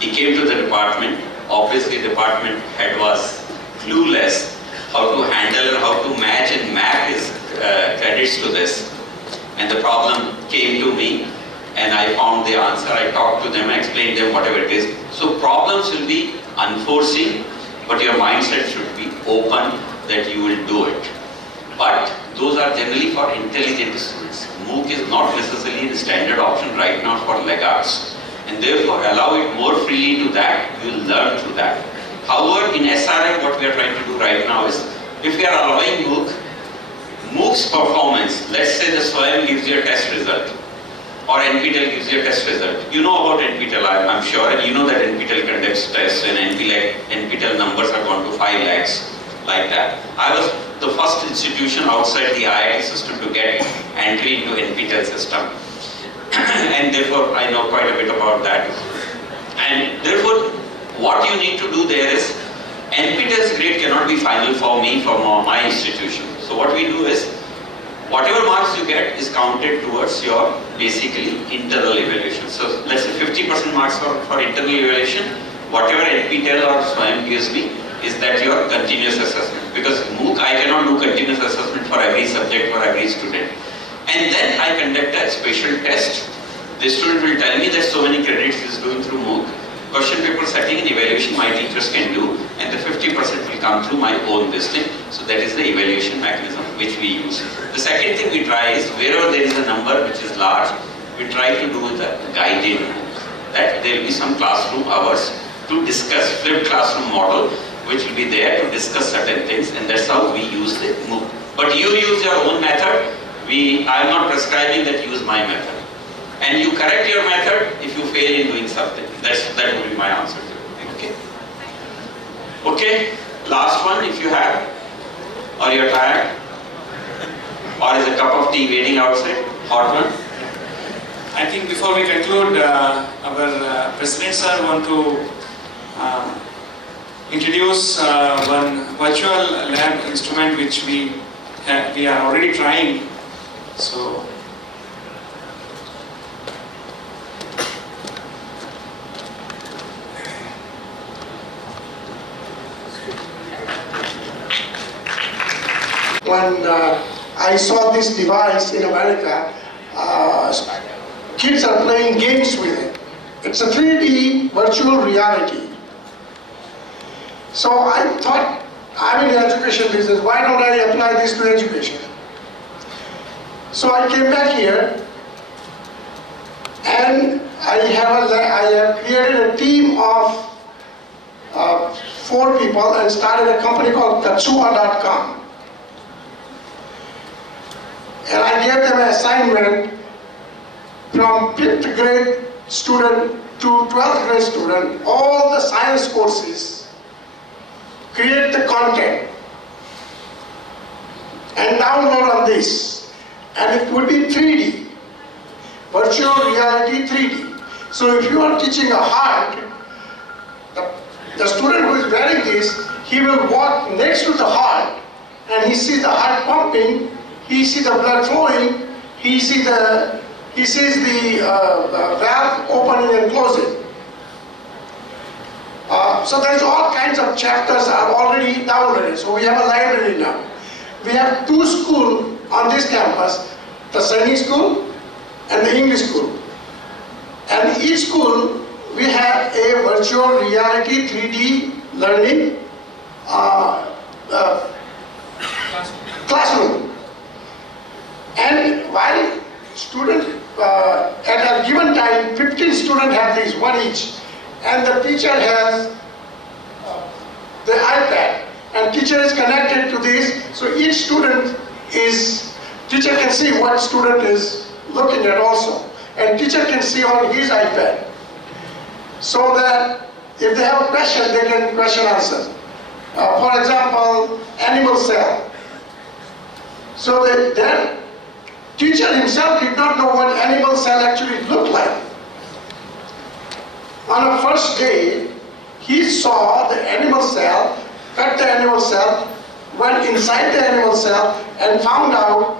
He came to the department. Obviously the department head was clueless how to handle or how to match and map his credits to this. And the problem came to me and I found the answer. I talked to them, I explained them whatever it is. So problems will be unforeseen, but your mindset should be open that you will do it. But those are generally for intelligent students. MOOC is not necessarily the standard option right now for laggards. And therefore allow it more freely to that, you will learn through that. However, in SRM what we are trying to do right now is, if we are allowing MOOC's performance, let's say the SWAYAM gives you a test result, or NPTEL gives you a test result. You know about NPTEL, I'm sure, and you know that NPTEL conducts tests and NPTEL numbers have gone to 5 lakhs, like that. I was the first institution outside the IIT system to get entry into NPTEL system. And therefore, I know quite a bit about that. And therefore, what you need to do there is, NPTEL's grade cannot be final for me, for my institution. So what we do is, whatever marks you get is counted towards your, basically, internal evaluation. So let's say 50% marks for internal evaluation, whatever NPTEL or SWAYAM gives me, is that your continuous assessment. Because MOOC, I cannot do continuous assessment for every subject, for every student. And then I conduct a special test. The student will tell me that so many credits is doing through MOOC. Question paper setting and evaluation my teachers can do, and the 50% will come through my own listing. So that is the evaluation mechanism which we use. The second thing we try is, wherever there is a number which is large, we try to do the guided MOOC. That there will be some classroom hours to discuss, flipped classroom model, which will be there to discuss certain things, and that's how we use the MOOC. But you use your own method. I am not prescribing that you use my method. And you correct your method if you fail in doing something. That would be my answer to you. Okay? Okay, last one if you have, or you're tired, or is a cup of tea waiting outside, hot one. I think before we conclude, our President sir want to introduce one virtual lab instrument which we are already trying. So. When I saw this device in America, kids are playing games with it. It's a 3D virtual reality. So I thought, I'm in the education business, why don't I apply this to education? So I came back here and I have created a team of 4 people and started a company called Katsuha.com. And I gave them an assignment, from 5th grade student to 12th grade student, all the science courses, create the content and download on this. And it would be 3D, virtual reality 3D. So if you are teaching a heart, the student who is wearing this, he will walk next to the heart and he sees the heart pumping, he sees the blood flowing, he sees the valve opening and closing. So there's all kinds of chapters are already downloaded. So we have a library now. We have 2 schools on this campus, the Saini school and the English school. And each school we have a virtual reality 3D learning classroom. And while students at a given time, 15 students have these, one each. And the teacher has the iPad, and teacher is connected to this, so each student teacher can see what student is looking at also, and teacher can see on his iPad, so that if they have a question, they can question answer. For example, animal cell. So their teacher himself did not know what animal cell actually looked like. On the first day, he saw the animal cell, cut the animal cell, went inside the animal cell and found out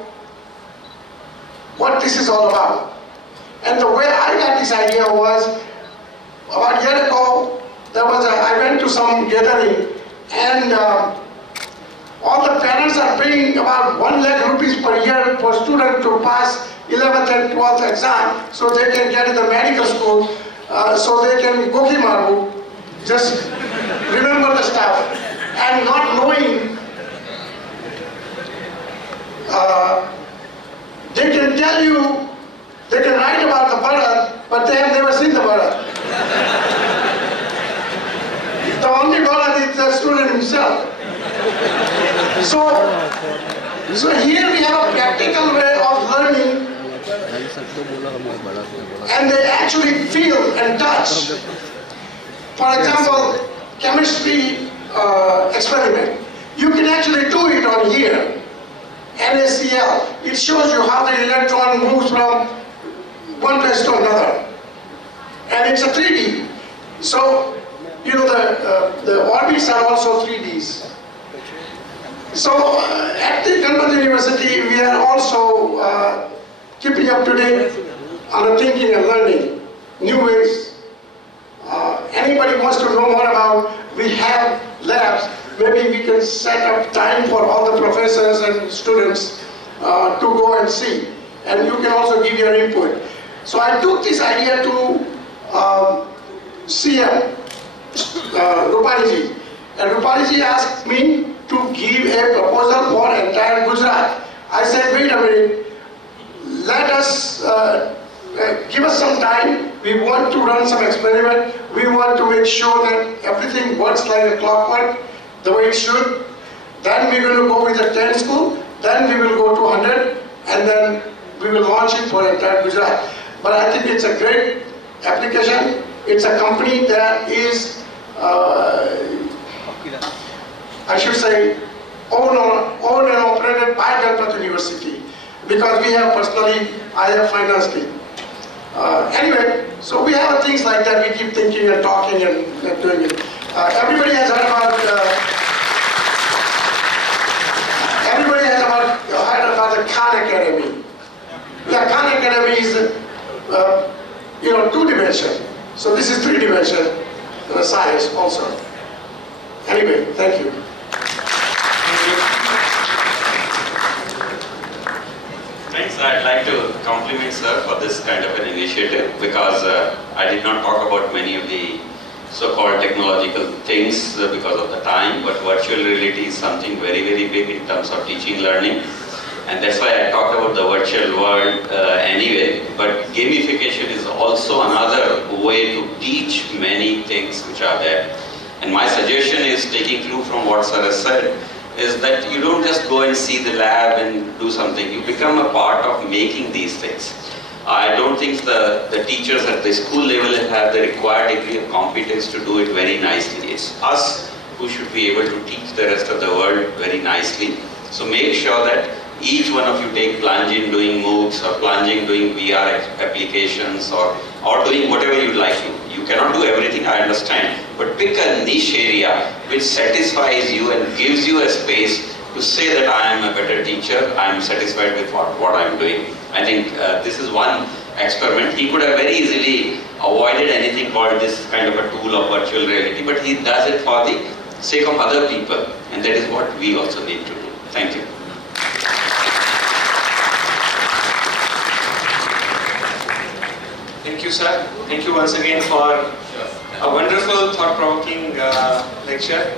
what this is all about. And the way I got this idea was, about a year ago, I went to some gathering and all the parents are paying about 1 lakh rupees per year for students to pass 11th and 12th exam so they can get in the medical school, so they can Goki Maru, just remember the stuff, and not knowing, they can tell you, they can write about the Bharat, but they have never seen the Bharat. The only Bharat is the student himself. So here we have a practical way of learning, and they actually feel and touch. For example, chemistry experiment. You can actually do it on here. NaCl. It shows you how the electron moves from one place to another. And it's a 3D. So, you know, the orbits are also 3Ds. So, at the Ganpat University, we are also keeping up to date on the thinking and learning, new ways. Anybody wants to know more about, we have labs. Maybe we can set up time for all the professors and students to go and see. And you can also give your input. So I took this idea to CM, Rupaliji. And Rupaliji asked me to give a proposal for entire Gujarat. I said, wait a minute, let us, give us some time. We want to run some experiment. We want to make sure that everything works like a clockwork, the way it should. Then we're going to go with the 10 school. Then we will go to 100, and then we will launch it for entire Gujarat. But I think it's a great application. It's a company that is, I should say, owned and operated by Ganpat University, because we have personally, I have finance team. Anyway, so we have things like that. We keep thinking and talking and doing it. Everybody has heard about the Khan Academy. Yeah, Khan Academy is, 2-dimension. So this is 3-dimension science also. Anyway, thank you. Thanks. I'd like to compliment sir for this kind of an initiative, because I did not talk about many of the so-called technological things because of the time, but virtual reality is something very, very big in terms of teaching, learning. And that's why I talked about the virtual world anyway, but gamification is also another way to teach many things which are there. And my suggestion is, taking clue from what sir has said, is that you don't just go and see the lab and do something. You become a part of making these things. I don't think the teachers at the school level have the required degree of competence to do it very nicely. It's us who should be able to teach the rest of the world very nicely. So make sure that each one of you take plunge in doing MOOCs or plunge in doing VR applications or doing whatever you like. You cannot do everything, I understand, but pick a niche area which satisfies you and gives you a space to say that I am a better teacher, I am satisfied with what I am doing. I think this is one experiment. He could have very easily avoided anything called this kind of a tool of virtual reality, but he does it for the sake of other people, and that is what we also need to do. Thank you. Thank you, sir. Thank you once again for a wonderful, thought-provoking lecture.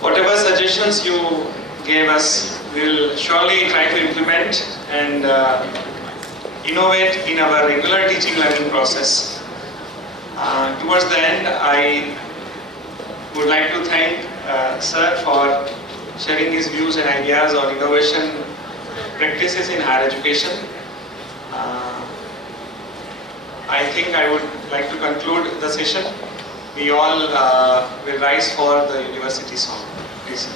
Whatever suggestions you gave us, we will surely try to implement and innovate in our regular teaching learning process. Towards the end, I would like to thank sir for sharing his views and ideas on innovation practices in higher education. I think I would like to conclude the session. We all will rise for the university song. Please.